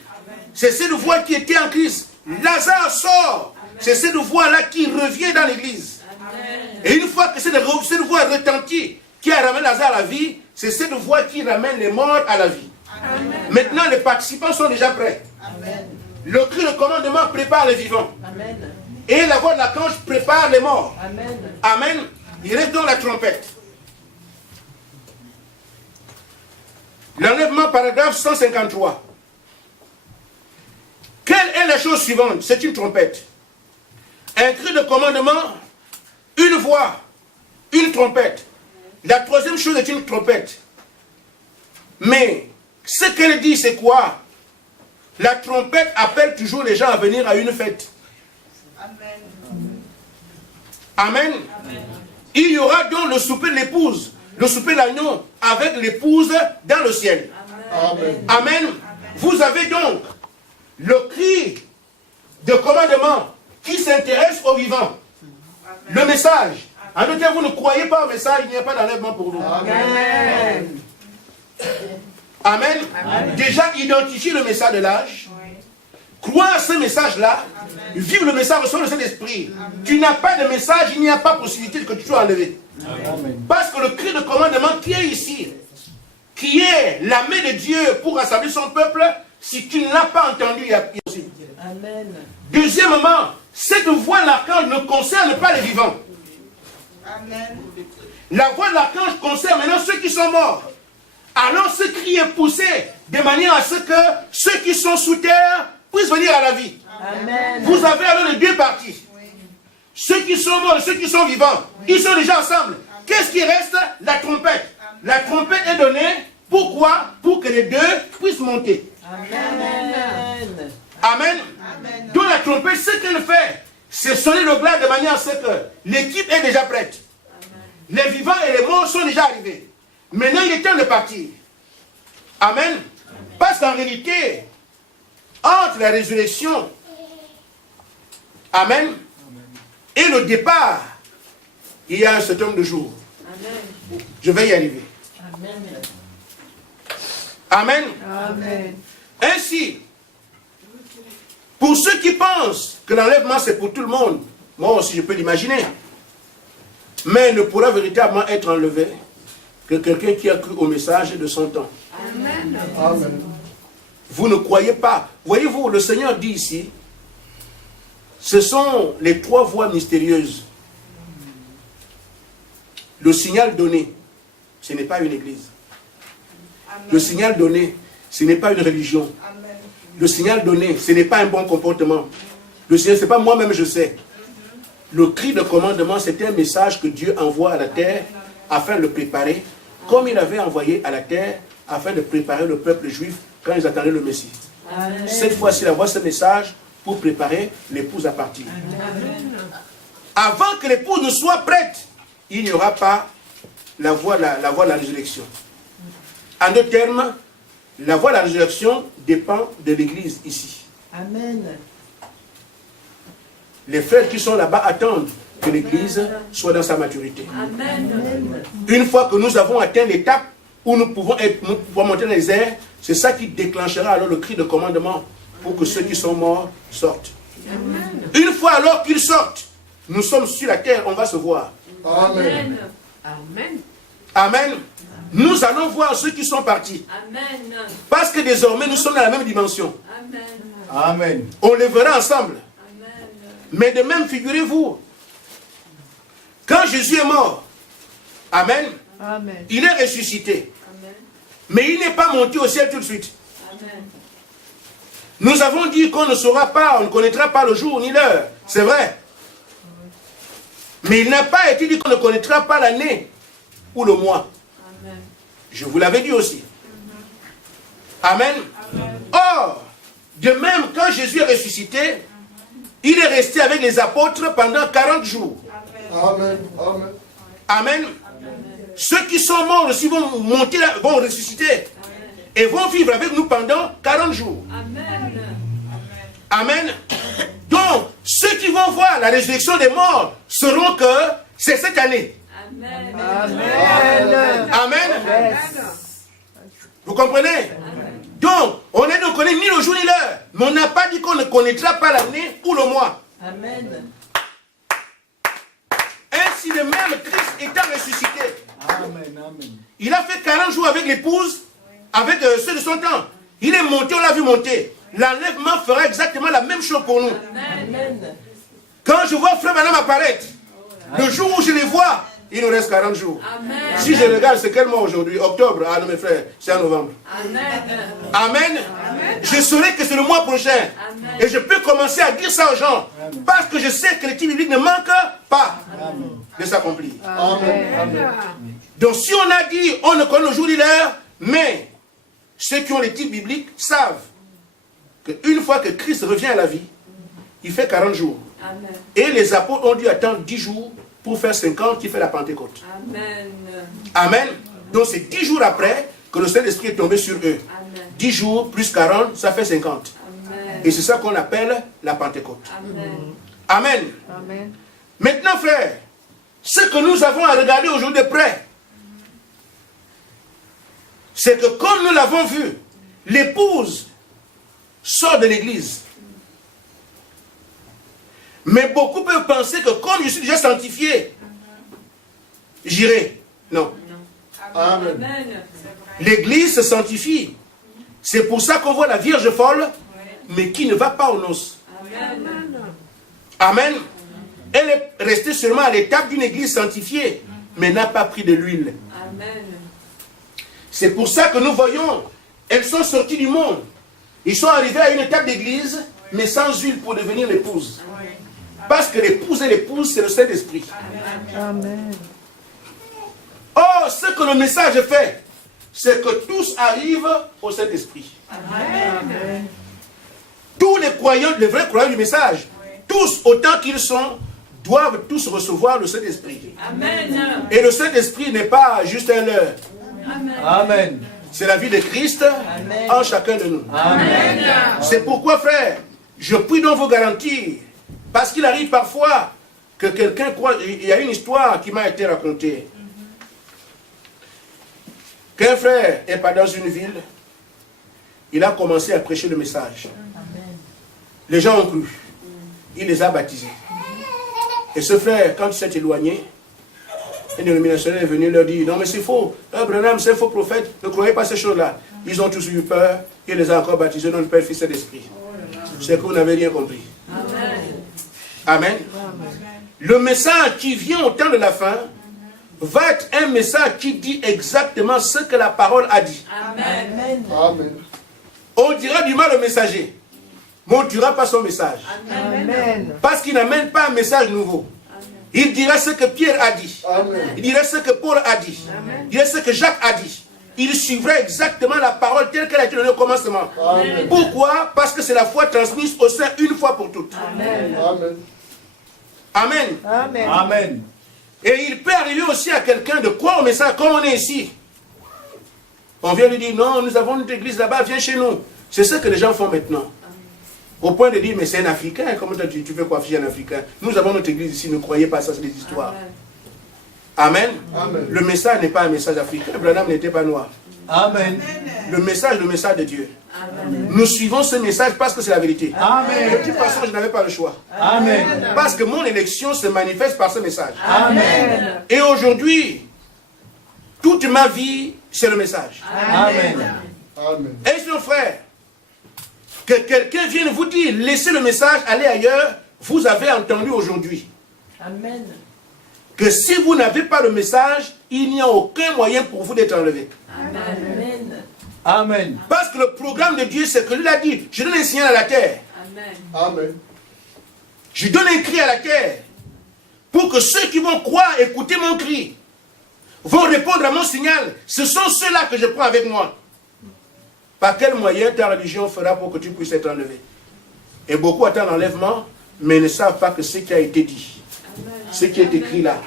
C'est cette voix qui était en Christ. Lazare sort. C'est cette voix-là qui revient dans l'église. Et une fois que cette voix retentit, qui a ramené Lazare à la vie, c'est cette voix qui ramène les morts à la vie. Maintenant, les participants sont déjà prêts. Le cri de commandement prépare les vivants. Et la voix de l'archange prépare les morts. Amen. Il reste donc la trompette. L'enlèvement, paragraphe 153. Quelle est la chose suivante? C'est une trompette. Un cri de commandement, une voix, une trompette. La troisième chose est une trompette. Mais ce qu'elle dit, c'est quoi? La trompette appelle toujours les gens à venir à une fête. Amen. Il y aura donc le souper de l'épouse, le souper de l'agneau avec l'épouse dans le ciel. Amen. Vous avez donc le cri de commandement qui s'intéresse aux vivants. Le message. En d'autres termes, vous ne croyez pas au message, il n'y a pas d'enlèvement pour vous. Amen. Amen. Déjà, identifier le message de l'âge. Croire à ce message-là. Vivre le message, recevoir le Saint-Esprit. Tu n'as pas de message, il n'y a pas possibilité que tu sois enlevé. Amen. Parce que le cri de commandement qui est ici, qui est la main de Dieu pour rassembler son peuple, si tu ne l'as pas entendu, il y a aussi. Amen. Deuxièmement, cette voix de l'archange ne concerne pas les vivants. Amen. La voix de l'archange concerne maintenant ceux qui sont morts. Alors ce cri est poussé de manière à ce que ceux qui sont sous terre puissent venir à la vie. Amen. Vous avez alors les deux parties. Oui. Ceux qui sont morts et ceux qui sont vivants, oui. Ils sont déjà ensemble. Qu'est-ce qui reste? La trompette. La trompette est donnée. Pourquoi? Pour que les deux puissent monter. Amen. Amen. Amen. Donc la trompette, ce qu'elle fait, c'est sonner le glas de manière à ce que l'équipe est déjà prête. Amen. Les vivants et les morts sont déjà arrivés. Maintenant, il est temps de partir. Amen. Amen. Parce qu'en réalité, entre la résurrection, Amen, et le départ, il y a un certain nombre de jours. Amen. Je vais y arriver. Amen. Amen. Amen. Ainsi, pour ceux qui pensent que l'enlèvement c'est pour tout le monde, moi aussi je peux l'imaginer, mais ne pourra véritablement être enlevé que quelqu'un qui a cru au message de son temps. Amen. Amen. Vous ne croyez pas. Voyez-vous, le Seigneur dit ici, ce sont les trois voies mystérieuses. Le signal donné, ce n'est pas une église. Amen. Le signal donné, ce n'est pas une religion. Amen. Le signal donné, ce n'est pas un bon comportement. Le signal, ce n'est pas moi-même, je sais. Le cri de commandement, c'est un message que Dieu envoie à la terre afin de le préparer, comme il avait envoyé à la terre afin de préparer le peuple juif quand ils attendaient le Messie. Amen. Cette fois-ci, il envoie ce message pour préparer l'épouse à partir. Amen. Avant que l'épouse ne soit prête, il n'y aura pas la voie de la résurrection. En d'autres termes, la voie de la résurrection dépend de l'église ici. Amen. Les frères qui sont là-bas attendent que l'église soit dans sa maturité. Amen. Une fois que nous avons atteint l'étape où nous pouvons monter dans les airs, c'est ça qui déclenchera alors le cri de commandement pour que ceux qui sont morts sortent. Amen. Une fois alors qu'ils sortent, nous sommes sur la terre, on va se voir. Amen. Amen. Amen. Nous allons voir ceux qui sont partis. Amen. Parce que désormais, nous sommes dans la même dimension. Amen. Amen. On les verra ensemble. Amen. Mais de même, figurez-vous, quand Jésus est mort, Amen, Amen, il est ressuscité. Amen. Mais il n'est pas monté au ciel tout de suite. Amen. Nous avons dit qu'on ne saura pas, on ne connaîtra pas le jour ni l'heure. C'est vrai. Mais il n'a pas été dit qu'on ne connaîtra pas l'année ou le mois. Amen. Je vous l'avais dit aussi. Amen. Amen. Or, de même, quand Jésus est ressuscité, il est resté avec les apôtres pendant 40 jours. Amen. Amen. Amen. Ceux qui sont morts aussi vont monter, vont ressusciter. Amen. Et vont vivre avec nous pendant 40 jours. Amen. Amen. Donc, ceux qui vont voir la résurrection des morts sauront que c'est cette année. Amen. Amen. Amen. Vous comprenez? Amen. Donc, on ne connaît ni le jour ni l'heure, mais on n'a pas dit qu'on ne connaîtra pas l'année ou le mois. Amen. Ainsi de même, Christ étant ressuscité, amen, amen, il a fait 40 jours avec l'épouse, avec ceux de son temps. Il est monté, on l'a vu monter. l'enlèvement fera exactement la même chose pour nous. Amen. Quand je vois frère Branham apparaître, le jour où je les vois, il nous reste 40 jours. Amen. Si je regarde, c'est quel mois aujourd'hui? Octobre. Ah non, mes frères, c'est en novembre. Amen. Amen. Je saurai que c'est le mois prochain. Amen. Et je peux commencer à dire ça aux gens. Parce que je sais que l'étude biblique ne manque pas de s'accomplir. Amen. Donc si on a dit, on ne connaît le jour ni l'heure, mais ceux qui ont l'étude biblique savent qu'une fois que Christ revient à la vie, il fait 40 jours. Amen. Et les apôtres ont dû attendre 10 jours pour faire 50 qui fait la Pentecôte. Amen. Amen. Donc c'est 10 jours après que le Saint-Esprit est tombé sur eux. Amen. 10 jours plus 40, ça fait 50. Amen. Et c'est ça qu'on appelle la Pentecôte. Amen. Amen. Amen. Maintenant, frère, ce que nous avons à regarder aujourd'hui de près, c'est que comme nous l'avons vu, l'épouse sort de l'église. Mais beaucoup peuvent penser que comme je suis déjà sanctifié, j'irai. Non. Amen. Amen. L'église se sanctifie. C'est pour ça qu'on voit la Vierge folle, mais qui ne va pas aux noces. Amen. Amen. Elle est restée seulement à l'étape d'une église sanctifiée, mais n'a pas pris de l'huile. Amen. C'est pour ça que nous voyons, elles sont sorties du monde. Ils sont arrivés à une étape d'église, mais sans huile pour devenir l'épouse. Parce que l'épouse et l'épouse, c'est le Saint-Esprit. Amen. Or, ce que le message fait, c'est que tous arrivent au Saint-Esprit. Amen. Tous les croyants, les vrais croyants du message, tous, autant qu'ils sont, doivent tous recevoir le Saint-Esprit. Amen. Et le Saint-Esprit n'est pas juste un leurre. Amen. Amen. C'est la vie de Christ en chacun de nous. Amen. C'est pourquoi, frère, je prie donc vous garantir, parce qu'il arrive parfois que quelqu'un croit. Il y a une histoire qui m'a été racontée. Qu'un frère est pas dans une ville, il a commencé à prêcher le message. Les gens ont cru. Il les a baptisés. Et ce frère, quand il s'est éloigné, un dénominationnel est venu leur dire, non mais c'est faux, Branham c'est un faux prophète, ne croyez pas ces choses-là. Ils ont tous eu peur, il les a encore baptisés dans le Père, Fils et l'Esprit. C'est que vous n'avez rien compris. Amen. Le message qui vient au temps de la fin va être un message qui dit exactement ce que la parole a dit. Amen. Amen. On dira du mal au messager, mais on ne dira pas son message. Amen. Parce qu'il n'amène pas un message nouveau. Il dira ce que Pierre a dit. Amen. Il dirait ce que Paul a dit. Il dirait ce que Jacques a dit. Il suivrait exactement la parole telle qu'elle a été donnée au commencement. Amen. Pourquoi? Parce que c'est la foi transmise au sein une fois pour toutes. Amen. Amen. Amen. Amen. Et il peut arriver aussi à quelqu'un de croire au message comme on est ici. On vient lui dire, non, nous avons une église là-bas, viens chez nous. C'est ce que les gens font maintenant. Au point de dire, mais c'est un Africain, comment tu veux quoi fier un Africain? Nous avons notre église ici, ne croyez pas ça, c'est des histoires. Amen. Amen. Le message n'est pas un message africain, Branham n'était pas noir. Amen. Le message de Dieu. Amen. Nous suivons ce message parce que c'est la vérité. Amen. De toute façon, je n'avais pas le choix. Amen. Parce que mon élection se manifeste par ce message. Amen. Et aujourd'hui, toute ma vie, c'est le message. Amen. Amen. Et son frère, que quelqu'un vienne vous dire, laissez le message, allez ailleurs, vous avez entendu aujourd'hui. Amen. Que si vous n'avez pas le message, il n'y a aucun moyen pour vous d'être enlevé. Amen. Amen. Parce que le programme de Dieu, c'est que lui a dit, je donne un signal à la terre. Amen. Amen. Je donne un cri à la terre. Pour que ceux qui vont croire, écouter mon cri, vont répondre à mon signal. Ce sont ceux-là que je prends avec moi. Par quel moyen ta religion fera pour que tu puisses être enlevé? Et beaucoup attendent l'enlèvement, mais ne savent pas que ce qui a été dit, ce qui est écrit là,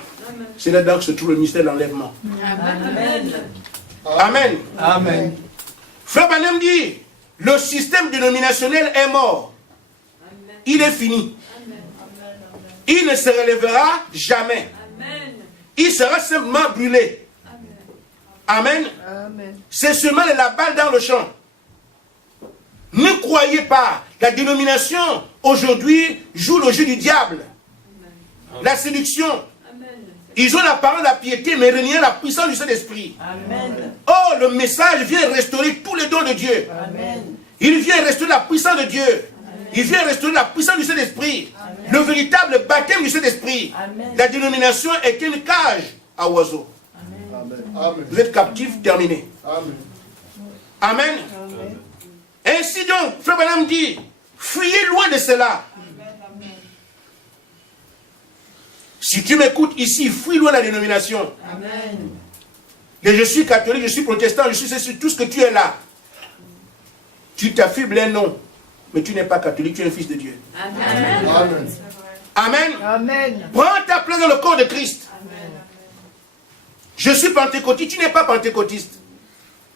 c'est là-dedans que se trouve le mystère de l'enlèvement. Amen. Amen. Amen. Frère Branham dit, le système dénominationnel est mort. Il est fini. Il ne se relèvera jamais. Amen. Il sera simplement brûlé. Amen. Amen. C'est seulement la balle dans le champ. Ne croyez pas, la dénomination aujourd'hui joue le jeu du diable. La séduction. Amen. Ils ont la parole de la piété, mais reniant la puissance du Saint-Esprit. Amen. Or, le message vient restaurer tous les dons de Dieu. Amen. Il vient restaurer la puissance de Dieu. Il vient restaurer la puissance du Saint-Esprit. Le véritable baptême du Saint-Esprit. La dénomination est une cage à oiseaux. Amen. Vous êtes captifs, terminé. Amen. Amen. Ainsi donc, Frère Branham dit, fuyez loin de cela. Si tu m'écoutes ici, fuis loin de la dénomination. Amen. Et je suis catholique, je suis protestant, je suis tout ce que tu es là. Tu t'affubles un nom, mais tu n'es pas catholique, tu es un fils de Dieu. Amen. Amen. Amen. Amen. Prends ta place dans le corps de Christ. Je suis pentecôtiste, tu n'es pas pentecôtiste.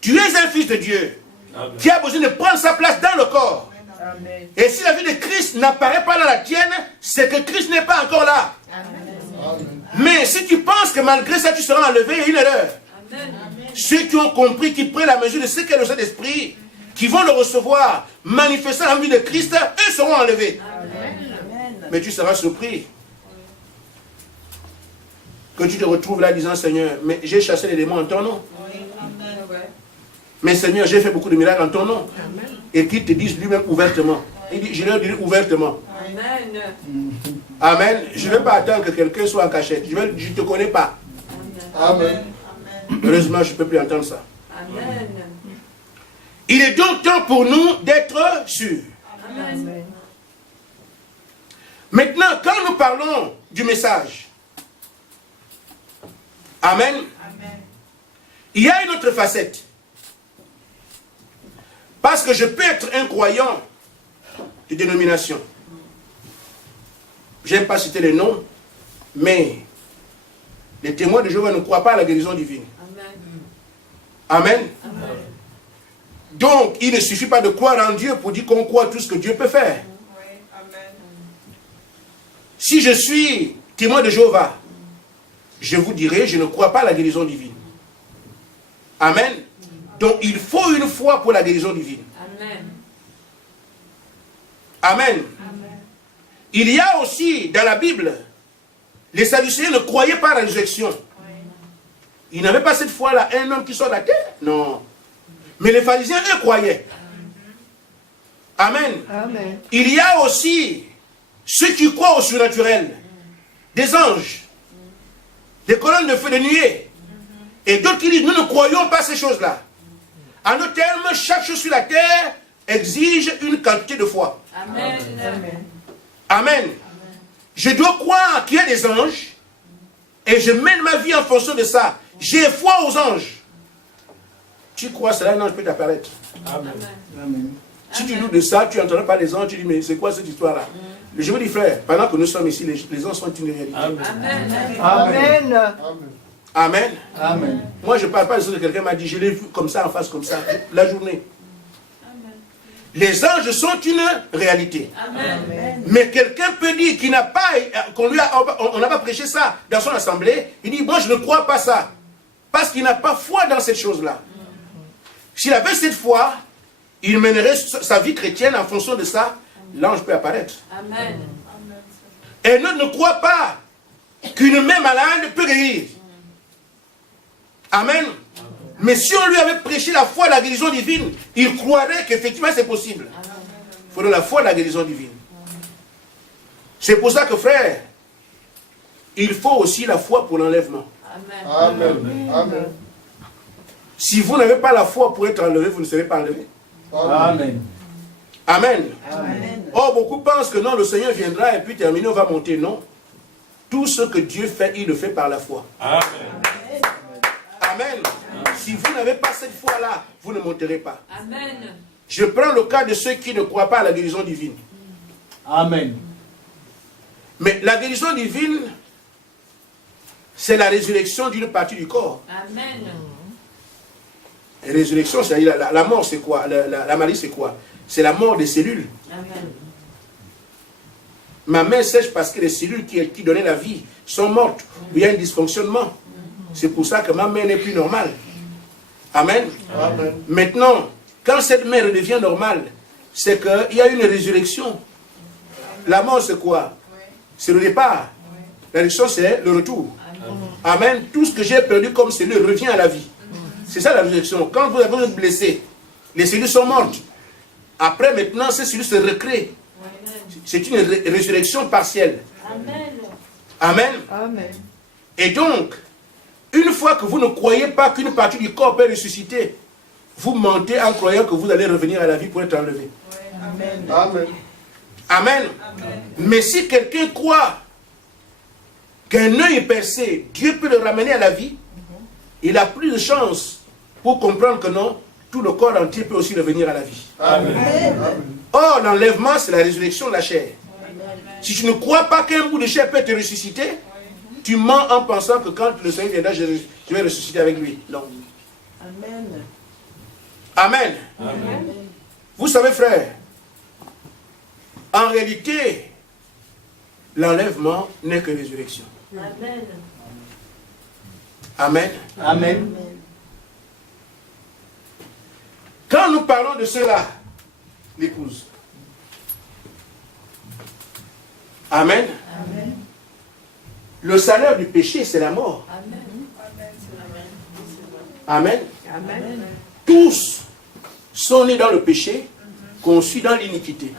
Tu es un fils de Dieu. Amen. Qui a besoin de prendre sa place dans le corps. Amen. Et si la vie de Christ n'apparaît pas dans la tienne, c'est que Christ n'est pas encore là. Amen. Mais si tu penses que malgré ça tu seras enlevé, il y a une erreur. Ceux qui ont compris, qui prennent la mesure de ce qu'est le Saint-Esprit, qui vont le recevoir, manifestant la vie de Christ, eux seront enlevés. Amen. Mais tu seras surpris que tu te retrouves là disant, Seigneur, mais j'ai chassé les démons en ton nom. Mais Seigneur, j'ai fait beaucoup de miracles en ton nom. Et qu'ils te disent lui-même ouvertement. Il dit, je leur dis ouvertement. Amen. Amen. Je ne vais pas attendre que quelqu'un soit en cachette. Je ne te connais pas. Amen. Heureusement, je ne peux plus entendre ça. Amen. Il est donc temps pour nous d'être sûrs. Amen. Maintenant, quand nous parlons du message, Amen, il y a une autre facette. Parce que je peux être un croyant de dénomination. Je n'aime pas citer les noms, mais les témoins de Jéhovah ne croient pas à la guérison divine. Amen. Donc, il ne suffit pas de croire en Dieu pour dire qu'on croit tout ce que Dieu peut faire. Si je suis témoin de Jéhovah, je vous dirai, je ne crois pas à la guérison divine. Amen. Donc, il faut une foi pour la guérison divine. Amen. Il y a aussi dans la Bible, les Sadducéens ne croyaient pas à la résurrection. Ils n'avaient pas cette foi-là, un homme qui sort de la terre. Non. Mais les pharisiens, eux, croyaient. Amen. Amen. Il y a aussi ceux qui croient au surnaturel. Des anges. Des colonnes de feu de nuée. Et d'autres qui disent, nous ne croyons pas à ces choses-là. En d'autres termes, chaque chose sur la terre exige une quantité de foi. Amen. Amen. Je dois croire qu'il y a des anges et je mène ma vie en fonction de ça. J'ai foi aux anges. Tu crois cela, un ange peut t'apparaître. Amen. Amen. Si tu doutes de ça, tu n'entendras pas les anges, tu dis, mais c'est quoi cette histoire-là? Je vous dis, frère, pendant que nous sommes ici, les anges sont une réalité. Amen. Amen. Amen. Amen. Amen. Moi, je ne parle pas de ce que quelqu'un m'a dit, je l'ai vu comme ça, en face, comme ça, la journée. Les anges sont une réalité. Amen. Mais quelqu'un peut dire qu'il n'a pas, on n'a pas prêché ça dans son assemblée. Il dit, moi je ne crois pas ça. Parce qu'il n'a pas foi dans cette chose-là. S'il avait cette foi, il mènerait sa vie chrétienne en fonction de ça. L'ange peut apparaître. Amen. Et nous ne croit pas qu'une main malade peut guérir. Amen. Mais si on lui avait prêché la foi de la guérison divine, il croirait qu'effectivement c'est possible. Il faudrait la foi de la guérison divine. C'est pour ça que, frère, il faut aussi la foi pour l'enlèvement. Amen. Amen. Si vous n'avez pas la foi pour être enlevé, vous ne serez pas enlevé. Amen. Amen. Amen. Or, beaucoup pensent que non, le Seigneur viendra et puis terminé, on va monter. Non. Tout ce que Dieu fait, il le fait par la foi. Amen. Amen. Si vous n'avez pas cette foi-là, vous ne monterez pas. Amen. Je prends le cas de ceux qui ne croient pas à la guérison divine. Amen. Mais la guérison divine, c'est la résurrection d'une partie du corps. Amen. Et résurrection, c'est-à-dire la mort, c'est quoi? La maladie, c'est quoi? C'est la mort des cellules. Amen. Ma main sèche parce que les cellules qui donnaient la vie sont mortes. Il y a un dysfonctionnement. C'est pour ça que ma main n'est plus normale. Amen. Amen. Maintenant, quand cette main redevient normale, c'est qu'il y a une résurrection. La mort, c'est quoi? C'est le départ. La résurrection, c'est le retour. Amen. Tout ce que j'ai perdu comme cellule revient à la vie. C'est ça la résurrection. Quand vous avez blessé, les cellules sont mortes. Après, maintenant, c'est celui qui se recrée. C'est une résurrection partielle. Amen. Amen. Et donc, une fois que vous ne croyez pas qu'une partie du corps peut ressusciter, vous mentez en croyant que vous allez revenir à la vie pour être enlevé. Amen. Amen. Amen. Mais si quelqu'un croit qu'un œil est percé, Dieu peut le ramener à la vie, il a plus de chance pour comprendre que non, tout le corps entier peut aussi revenir à la vie. Amen. Or, l'enlèvement, c'est la résurrection de la chair. Si tu ne crois pas qu'un bout de chair peut te ressusciter, tu mens en pensant que quand le Seigneur viendra, je vais ressusciter avec lui. Non. Amen. Amen. Amen. Vous savez, frère, en réalité, l'enlèvement n'est que résurrection. Amen. Amen. Amen. Quand nous parlons de cela, l'épouse. Amen. Amen. Le salaire du péché, c'est la mort. Amen. Amen. Tous sont nés dans le péché, conçus dans l'iniquité.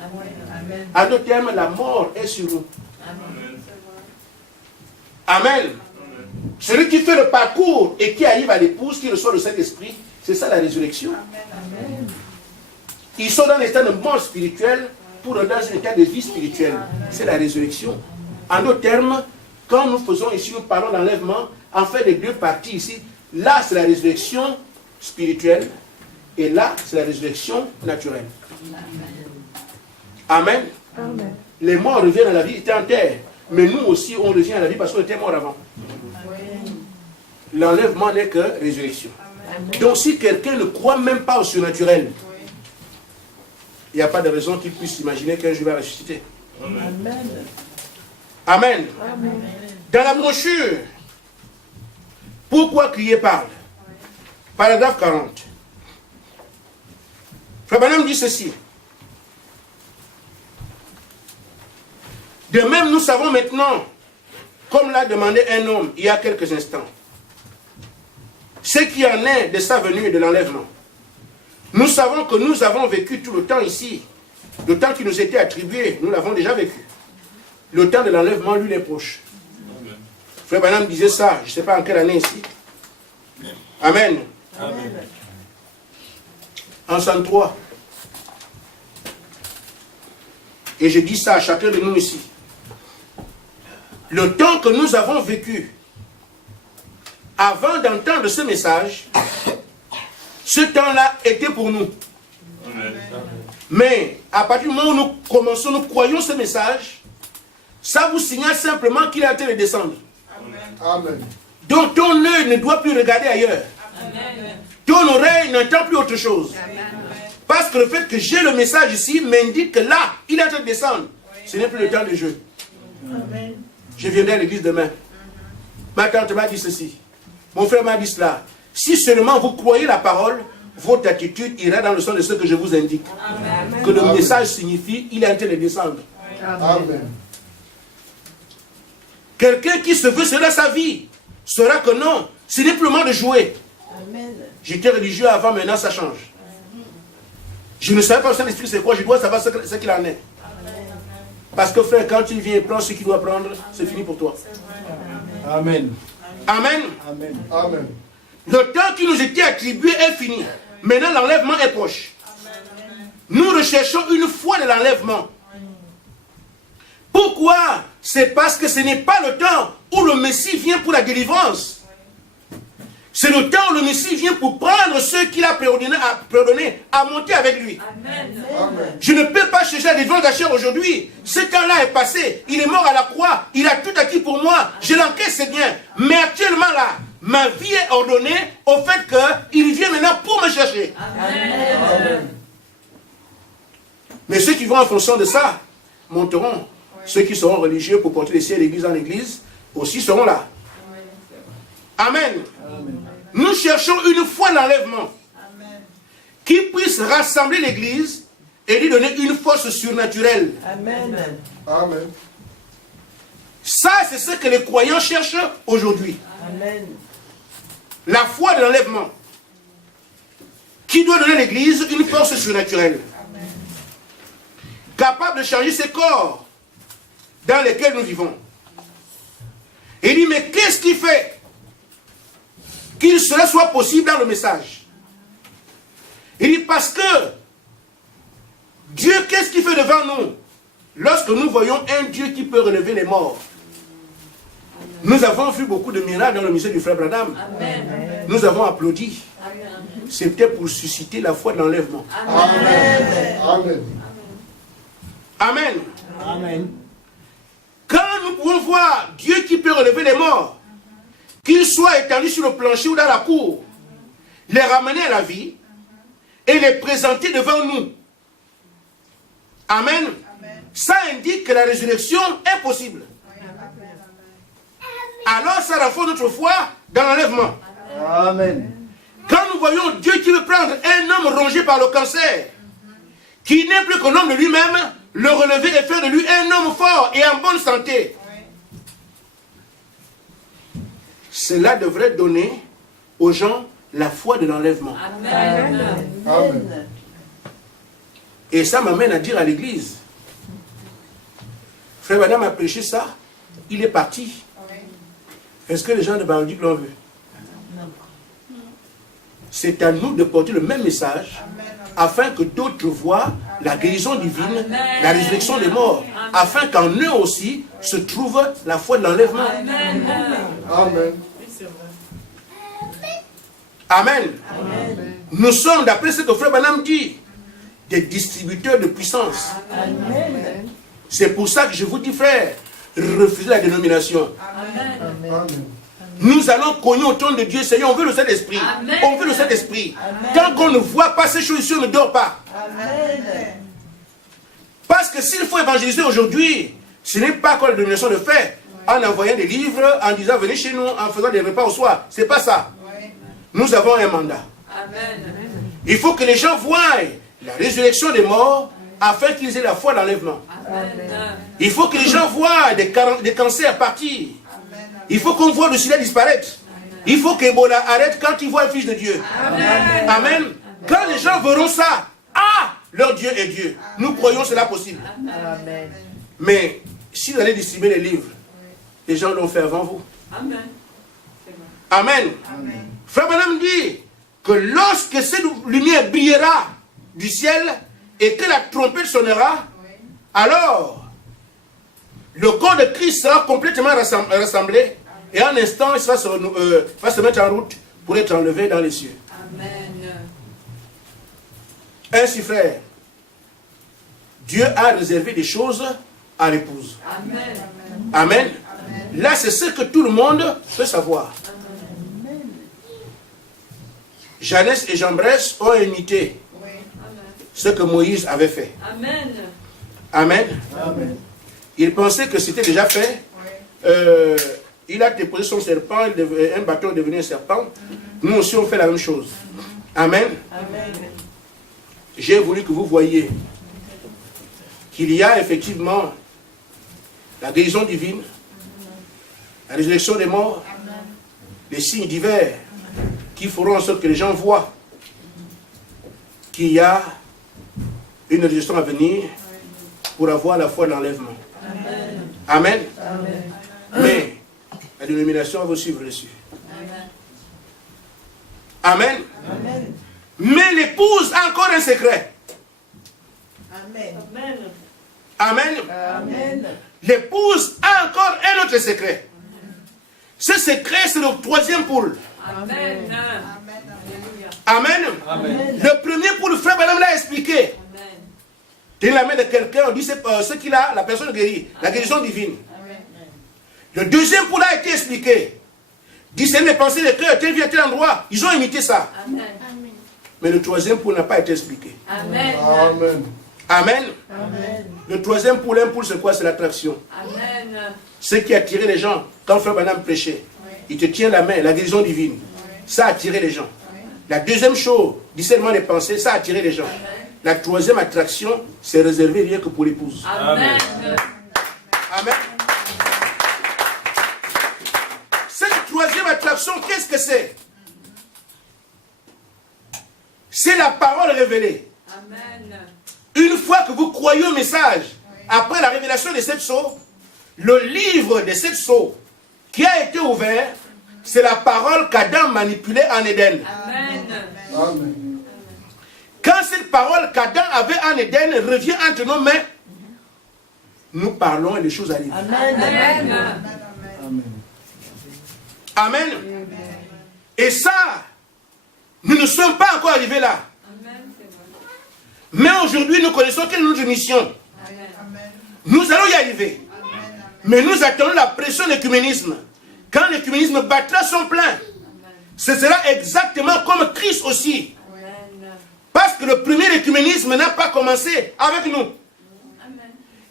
Amen. En d'autres termes, la mort est sur nous. Amen. Celui qui fait le parcours et qui arrive à l'épouse, qui reçoit le Saint-Esprit, c'est ça la résurrection. Amen. Ils sont dans l'état de mort spirituelle pour dans un état de vie spirituelle. C'est la résurrection. En d'autres termes, quand nous faisons ici, nous parlons d'enlèvement, en fait les deux parties ici, là c'est la résurrection spirituelle et là c'est la résurrection naturelle. Amen. Amen. Les morts reviennent à la vie, ils étaient en terre. Mais nous aussi, on revient à la vie parce qu'on était morts avant. L'enlèvement n'est que résurrection. Donc si quelqu'un ne croit même pas au surnaturel, il n'y a pas de raison qu'il puisse imaginer qu'un jour il va ressusciter. Amen. Amen. Amen. Dans la brochure, pourquoi crier parle? Paragraphe 40. Frère Branham dit ceci. De même, nous savons maintenant, comme l'a demandé un homme il y a quelques instants, ce qui en est de sa venue et de l'enlèvement. Nous savons que nous avons vécu tout le temps ici. Le temps qui nous était attribué, nous l'avons déjà vécu. Le temps de l'enlèvement, lui, est proche. Amen. Frère Branham disait ça, je ne sais pas en quelle année ici. Amen. Amen. En 103. Et je dis ça à chacun de nous ici. Le temps que nous avons vécu, avant d'entendre ce message, ce temps-là était pour nous. Amen. Mais à partir du moment où nous commençons, nous croyons ce message, ça vous signale simplement qu'il est en train de descendre. Amen. Donc ton œil ne doit plus regarder ailleurs. Amen. Ton oreille n'entend plus autre chose. Amen. Parce que le fait que j'ai le message ici m'indique que là, il est en train de descendre. Ce n'est plus le temps de jeu. Amen. Je viendrai à l'église demain. Ma tante m'a dit ceci. Mon frère m'a dit cela. Si seulement vous croyez la parole, votre attitude ira dans le sens de ce que je vous indique. Amen. Que le message signifie, il est en train de descendre. Amen. Quelqu'un qui se veut cela sa vie saura que non, ce n'est plus le moment de jouer. J'étais religieux avant, maintenant ça change. Je ne savais pas le Saint-Esprit c'est quoi, je dois savoir ce qu'il en est. Parce que frère, quand il vient et prend ce qu'il doit prendre, c'est fini pour toi. Amen. Amen. Amen. Amen. Le temps qui nous était attribué est fini. Maintenant l'enlèvement est proche. Nous recherchons une foi de l'enlèvement. Pourquoi? C'est parce que ce n'est pas le temps où le Messie vient pour la délivrance. C'est le temps où le Messie vient pour prendre ceux qu'il a préordonné à monter avec lui. Amen. Amen. Je ne peux pas chercher la délivrance de la chair aujourd'hui. Ce temps-là est passé. Il est mort à la croix. Il a tout acquis pour moi. Je l'encaisse, c'est bien. Mais actuellement là, ma vie est ordonnée au fait qu'il vient maintenant pour me chercher. Amen. Amen. Mais ceux qui vont en fonction de ça monteront. Ceux qui seront religieux pour porter les ciels d'église en église aussi seront là. Amen. Amen. Nous cherchons une foi d'enlèvement qui puisse rassembler l'église et lui donner une force surnaturelle. Amen. Amen. Ça, c'est ce que les croyants cherchent aujourd'hui. Amen. La foi de l'enlèvement qui doit donner à l'église une force surnaturelle. Amen. capable de changer ces corps dans lesquels nous vivons. Et il dit, mais qu'est-ce qui fait qu'il cela soit possible dans le message? Il dit, parce que Dieu, qu'est-ce qu'il fait devant nous? Lorsque nous voyons un Dieu qui peut relever les morts. Nous avons vu beaucoup de miracles dans le ministère du frère Branham. Amen. Nous avons applaudi. Amen. C'était pour susciter la foi de l'enlèvement. Amen. Amen. Amen. Amen. Quand nous pouvons voir Dieu qui peut relever les morts, qu'il soit étendu sur le plancher ou dans la cour, les ramener à la vie et les présenter devant nous. Amen. Ça indique que la résurrection est possible. Alors ça renforce notre foi dans l'enlèvement. Amen. Quand nous voyons Dieu qui veut prendre un homme rongé par le cancer, qui n'est plus qu'un homme de lui-même, le relever et faire de lui un homme fort et en bonne santé, cela devrait donner aux gens la foi de l'enlèvement. Amen. Amen. Et ça m'amène à dire à l'église, frère Madame a prêché ça, il est parti. Est-ce que les gens de Barandic l'ont vu? C'est à nous de porter le même message afin que d'autres voient la guérison divine, la résurrection des morts, afin qu'en eux aussi se trouve la foi de l'enlèvement. Amen. Amen. Amen. Nous sommes, d'après ce que frère Branham dit, des distributeurs de puissance. Amen. C'est pour ça que je vous dis, frère, refusez la dénomination. Amen. Amen. Nous allons cogner au trône de Dieu, Seigneur, on veut le Saint-Esprit. Amen. On veut le Saint-Esprit. Tant qu'on ne voit pas ces choses ici, on ne dort pas. Amen. Parce que s'il faut évangéliser aujourd'hui, ce n'est pas comme la dénomination le fait, en envoyant des livres, en disant venez chez nous, en faisant des repas au soir. C'est pas ça. Nous avons un mandat. Amen. Il faut que les gens voient la résurrection des morts afin qu'ils aient la foi dans l'enlèvement. Amen. Il faut que les gens voient des cancers partir. Il faut qu'on voit le sida disparaître. Il faut qu'Ebola arrête quand ils voient un fils de Dieu. Amen. Amen. Quand les gens verront ça, ah, leur Dieu est Dieu. Nous croyons cela possible. Amen. Mais si vous allez distribuer les livres, les gens l'ont fait avant vous. Amen. Amen. Frère Branham dit que lorsque cette lumière brillera du ciel et que la trompette sonnera, alors le corps de Christ sera complètement rassemblé et en un instant il va se mettre en route pour être enlevé dans les cieux. Amen. Ainsi, frère, Dieu a réservé des choses à l'épouse. Amen. Amen. Là, c'est ce que tout le monde peut savoir. Jeannès et Jean-Bresse ont imité ce que Moïse avait fait. Amen. Amen. Amen. Il pensait que c'était déjà fait. Il a déposé son serpent, un bâton est devenu un serpent. Nous aussi, on fait la même chose. Amen. Amen. J'ai voulu que vous voyiez qu'il y a effectivement la guérison divine, la résurrection des morts, les signes divers qui feront en sorte que les gens voient qu'il y a une résurrection à venir pour avoir la foi de l'enlèvement. Amen. Amen. Mais la dénomination va vous suivre dessus. Amen. Amen. Mais l'épouse a encore un secret. Amen. Amen. Amen. L'épouse a encore un autre secret. Ce secret, c'est le troisième poule. Amen. Amen. Amen. Le premier poule, frère Branham l'a expliqué. Tenez la main de quelqu'un, on dit ce qu'il a, la personne guérit, la guérison divine. Le deuxième poule a été expliqué. Discerne les pensées des cœurs, tel vient tel endroit. Ils ont imité ça. Amen. Mais le troisième poule n'a pas été expliqué. Amen. Amen. Amen. Amen. Le troisième poule, un poule, c'est quoi? C'est l'attraction. Amen. Ce qui a attiré les gens. Quand frère Branham prêchait, il te tient la main, la guérison divine. Ça a attiré les gens. La deuxième chose, discernement des pensées, ça a attiré les gens. La troisième attraction, c'est réservé rien que pour l'épouse. Amen. Amen. Cette troisième attraction, qu'est-ce que c'est? C'est la parole révélée. Amen. une fois que vous croyez au message, après la révélation des 7 sceaux, le livre des 7 sceaux qui a été ouvert, c'est la parole qu'Adam manipulait en Éden. Amen. Amen. Quand cette parole qu'Adam avait en Éden revient entre nos mains, nous parlons et les choses arrivent. Amen. Amen. Amen. Amen. Et ça, nous ne sommes pas encore arrivés là. Mais aujourd'hui, nous connaissons quelle est notre mission. Nous allons y arriver. Mais nous attendons la pression de l'écuménisme. Quand l'écuménisme battra son plein, ce sera exactement comme Christ aussi. Parce que le premier écuménisme n'a pas commencé avec nous.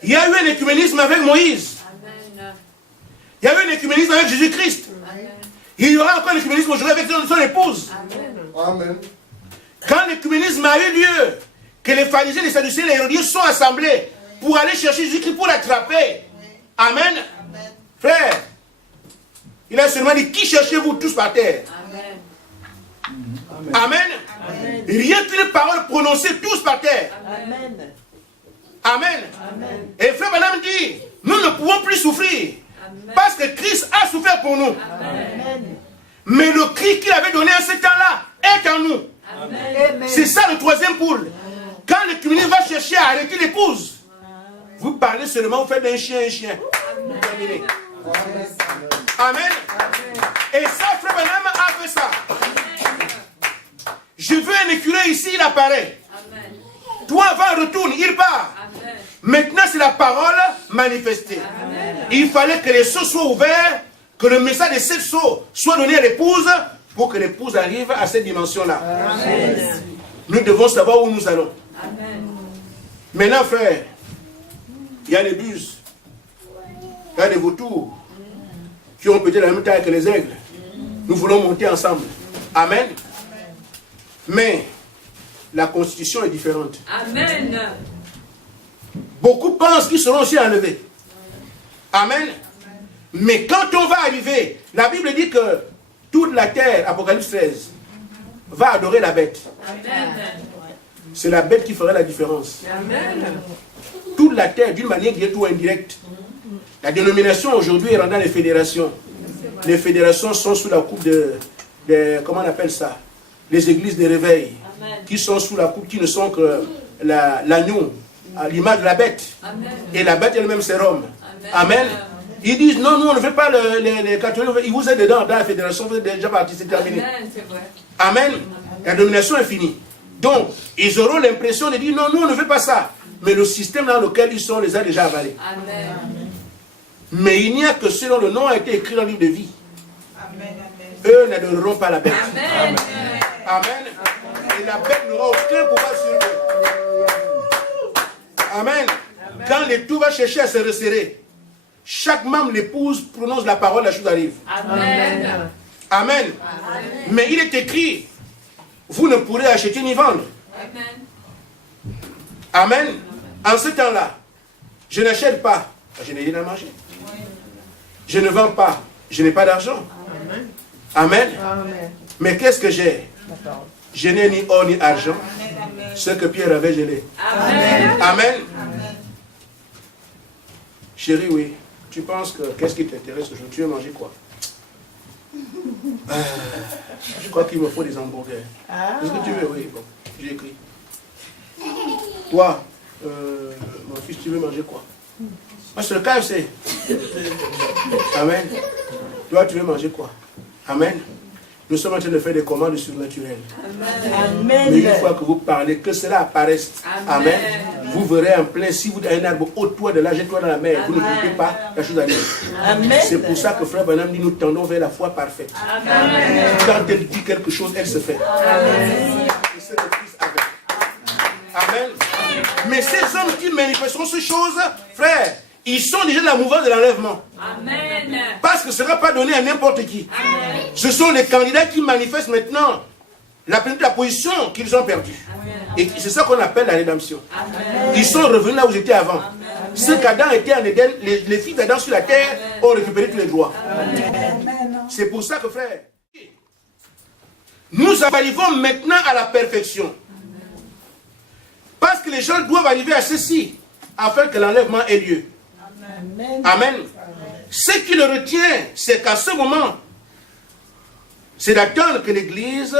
Il y a eu un écuménisme avec Moïse. Il y a eu un écuménisme avec Jésus-Christ. Il y aura encore un écuménisme aujourd'hui avec son épouse. Amen. Quand l'écuménisme a eu lieu, que les pharisiens, les sadducéens, les hérodiens sont assemblés pour aller chercher Jésus-Christ pour l'attraper. Amen. Frère, il a seulement dit, qui cherchez-vous tous par terre? Amen. Rien qu'une parole prononcée tous par terre. Amen. Et frère Branham dit, nous ne pouvons plus souffrir. Parce que Christ a souffert pour nous. Mais le cri qu'il avait donné à ce temps-là est en nous. C'est ça le troisième pôle. Quand le l'écuménisme va chercher à arrêter l'épouse, vous parlez seulement, vous faites d'un chien un chien. Terminé. Amen. Et ça, frère Branham a fait ça. Je veux un écureuil ici, il apparaît. Toi, va, retourne, il part. Maintenant, c'est la parole manifestée. Il fallait que les sceaux soient ouverts, que le message des 7 sceaux soit donné à l'épouse, pour que l'épouse arrive à cette dimension-là. Nous devons savoir où nous allons. Maintenant, frère, il y a les bus, il y a des vautours qui ont peut-être la même taille que les aigles. Nous voulons monter ensemble. Amen. Mais la constitution est différente. Amen. Beaucoup pensent qu'ils seront aussi enlevés. Amen. Mais quand on va arriver, la Bible dit que toute la terre, Apocalypse 13, va adorer la bête. Amen. C'est la bête qui fera la différence. Amen. Toute la terre, d'une manière directe ou indirecte. La dénomination aujourd'hui est rendue dans les fédérations. Les fédérations sont sous la coupe de comment on appelle ça? Les églises de réveil. Amen. Qui sont sous la coupe, qui ne sont que l'agneau, à l'image de la bête. Amen. Et la bête elle-même c'est Rome. Amen. Ils disent non, nous on ne veut pas les catholiques, ils vous êtes dedans, dans la fédération, vous êtes déjà parti, c'est terminé. Amen, c'est vrai. Amen. La domination est finie. Donc, ils auront l'impression de dire non, nous on ne veut pas ça. Mais le système dans lequel ils sont les a déjà avalés. Amen. Mais il n'y a que selon le nom a été écrit dans le livre de vie. Eux n'adoreront pas la bête. Amen. Amen. Et la bête n'aura aucun pouvoir sur eux. Amen. Quand l'étau va chercher à se resserrer, chaque membre l'épouse prononce la parole, la chose arrive. Amen. Amen. Mais il est écrit, vous ne pourrez acheter ni vendre. Amen. Amen. En ce temps-là, je n'achète pas, je n'ai rien à manger. Je ne vends pas, je n'ai pas d'argent. Amen. Mais qu'est-ce que j'ai? Je n'ai ni or ni argent. Ce que Pierre avait, je l'ai. Amen. Amen. Chérie, oui. Tu penses que qu'est-ce qui t'intéresse aujourd'hui? Tu veux manger quoi? Je crois qu'il me faut des hamburgers. Est-ce que tu veux? Oui, bon, j'ai écrit. Toi, mon fils, tu veux manger quoi? Moi, c'est le KFC. Amen. Toi, tu veux manger quoi? Amen. Nous sommes en train de faire des commandes surnaturelles. Amen. Mais une fois que vous parlez, que cela apparaisse. Amen. Vous verrez en plein, si vous avez un arbre haut, toi de là, jette-toi dans la mer. Vous ne doutez pas, la chose arrive. C'est pour ça que Frère Branham dit, nous tendons vers la foi parfaite. Amen. Quand elle dit quelque chose, elle se fait. Et c'est le Christ avec. Amen. Mais ces hommes qui manifesteront ces choses, frère, ils sont déjà dans la mouvance de l'enlèvement. Amen. Parce que ce ne sera pas donné à n'importe qui. Amen. Ce sont les candidats qui manifestent maintenant la plénitude de la position qu'ils ont perdue. Et c'est ça qu'on appelle la rédemption. Amen. Ils sont revenus là où ils étaient avant. Ceux qu'Adam était en Éden, les fils d'Adam sur la terre ont récupéré tous les droits. C'est pour ça que, frère, nous arrivons maintenant à la perfection. Parce que les gens doivent arriver à ceci, afin que l'enlèvement ait lieu. Amen. Amen. Ce qui le retient, c'est qu'à ce moment, c'est d'attendre que l'Église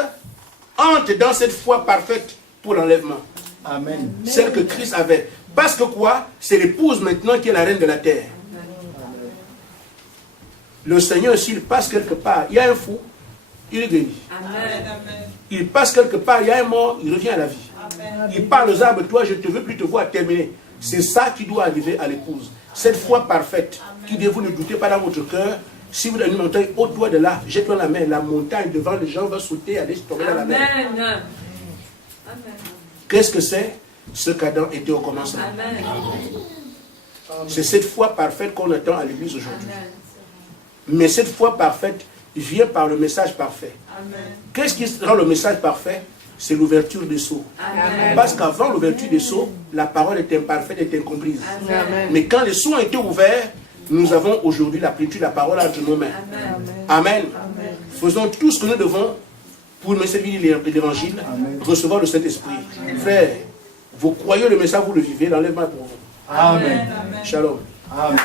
entre dans cette foi parfaite pour l'enlèvement. Amen. Celle que Christ avait. Parce que quoi? C'est l'épouse maintenant qui est la reine de la terre. Le Seigneur, s'il passe quelque part, il y a un fou, il est guéri. Amen. Il passe quelque part, il y a un mort, il revient à la vie. Il parle aux arbres, toi, je ne te veux plus te voir terminer. C'est ça qui doit arriver à l'épouse. Cette foi parfaite, qui dit, vous ne doutez pas dans votre cœur, si vous avez une montagne, ôte-toi de là, jette-toi la main, la montagne devant les gens va sauter, aller se tomber dans la mer. Amen. Qu'est-ce que c'est? Ce qu'Adam était au commencement. Amen. C'est cette foi parfaite qu'on attend à l'église aujourd'hui. Mais cette foi parfaite vient par le message parfait. Qu'est-ce qui rend le message parfait? C'est l'ouverture des sceaux. Parce qu'avant l'ouverture des sceaux, la parole est imparfaite, est incomprise. Amen. Mais quand les sceaux ont été ouverts, nous avons aujourd'hui la plénitude de la parole entre nos mains. Amen. Faisons tout ce que nous devons pour le message de l'évangile, recevoir le Saint-Esprit. Frère, vous croyez le message, vous le vivez, l'enlèvement est pour vous. Amen. Shalom. Amen.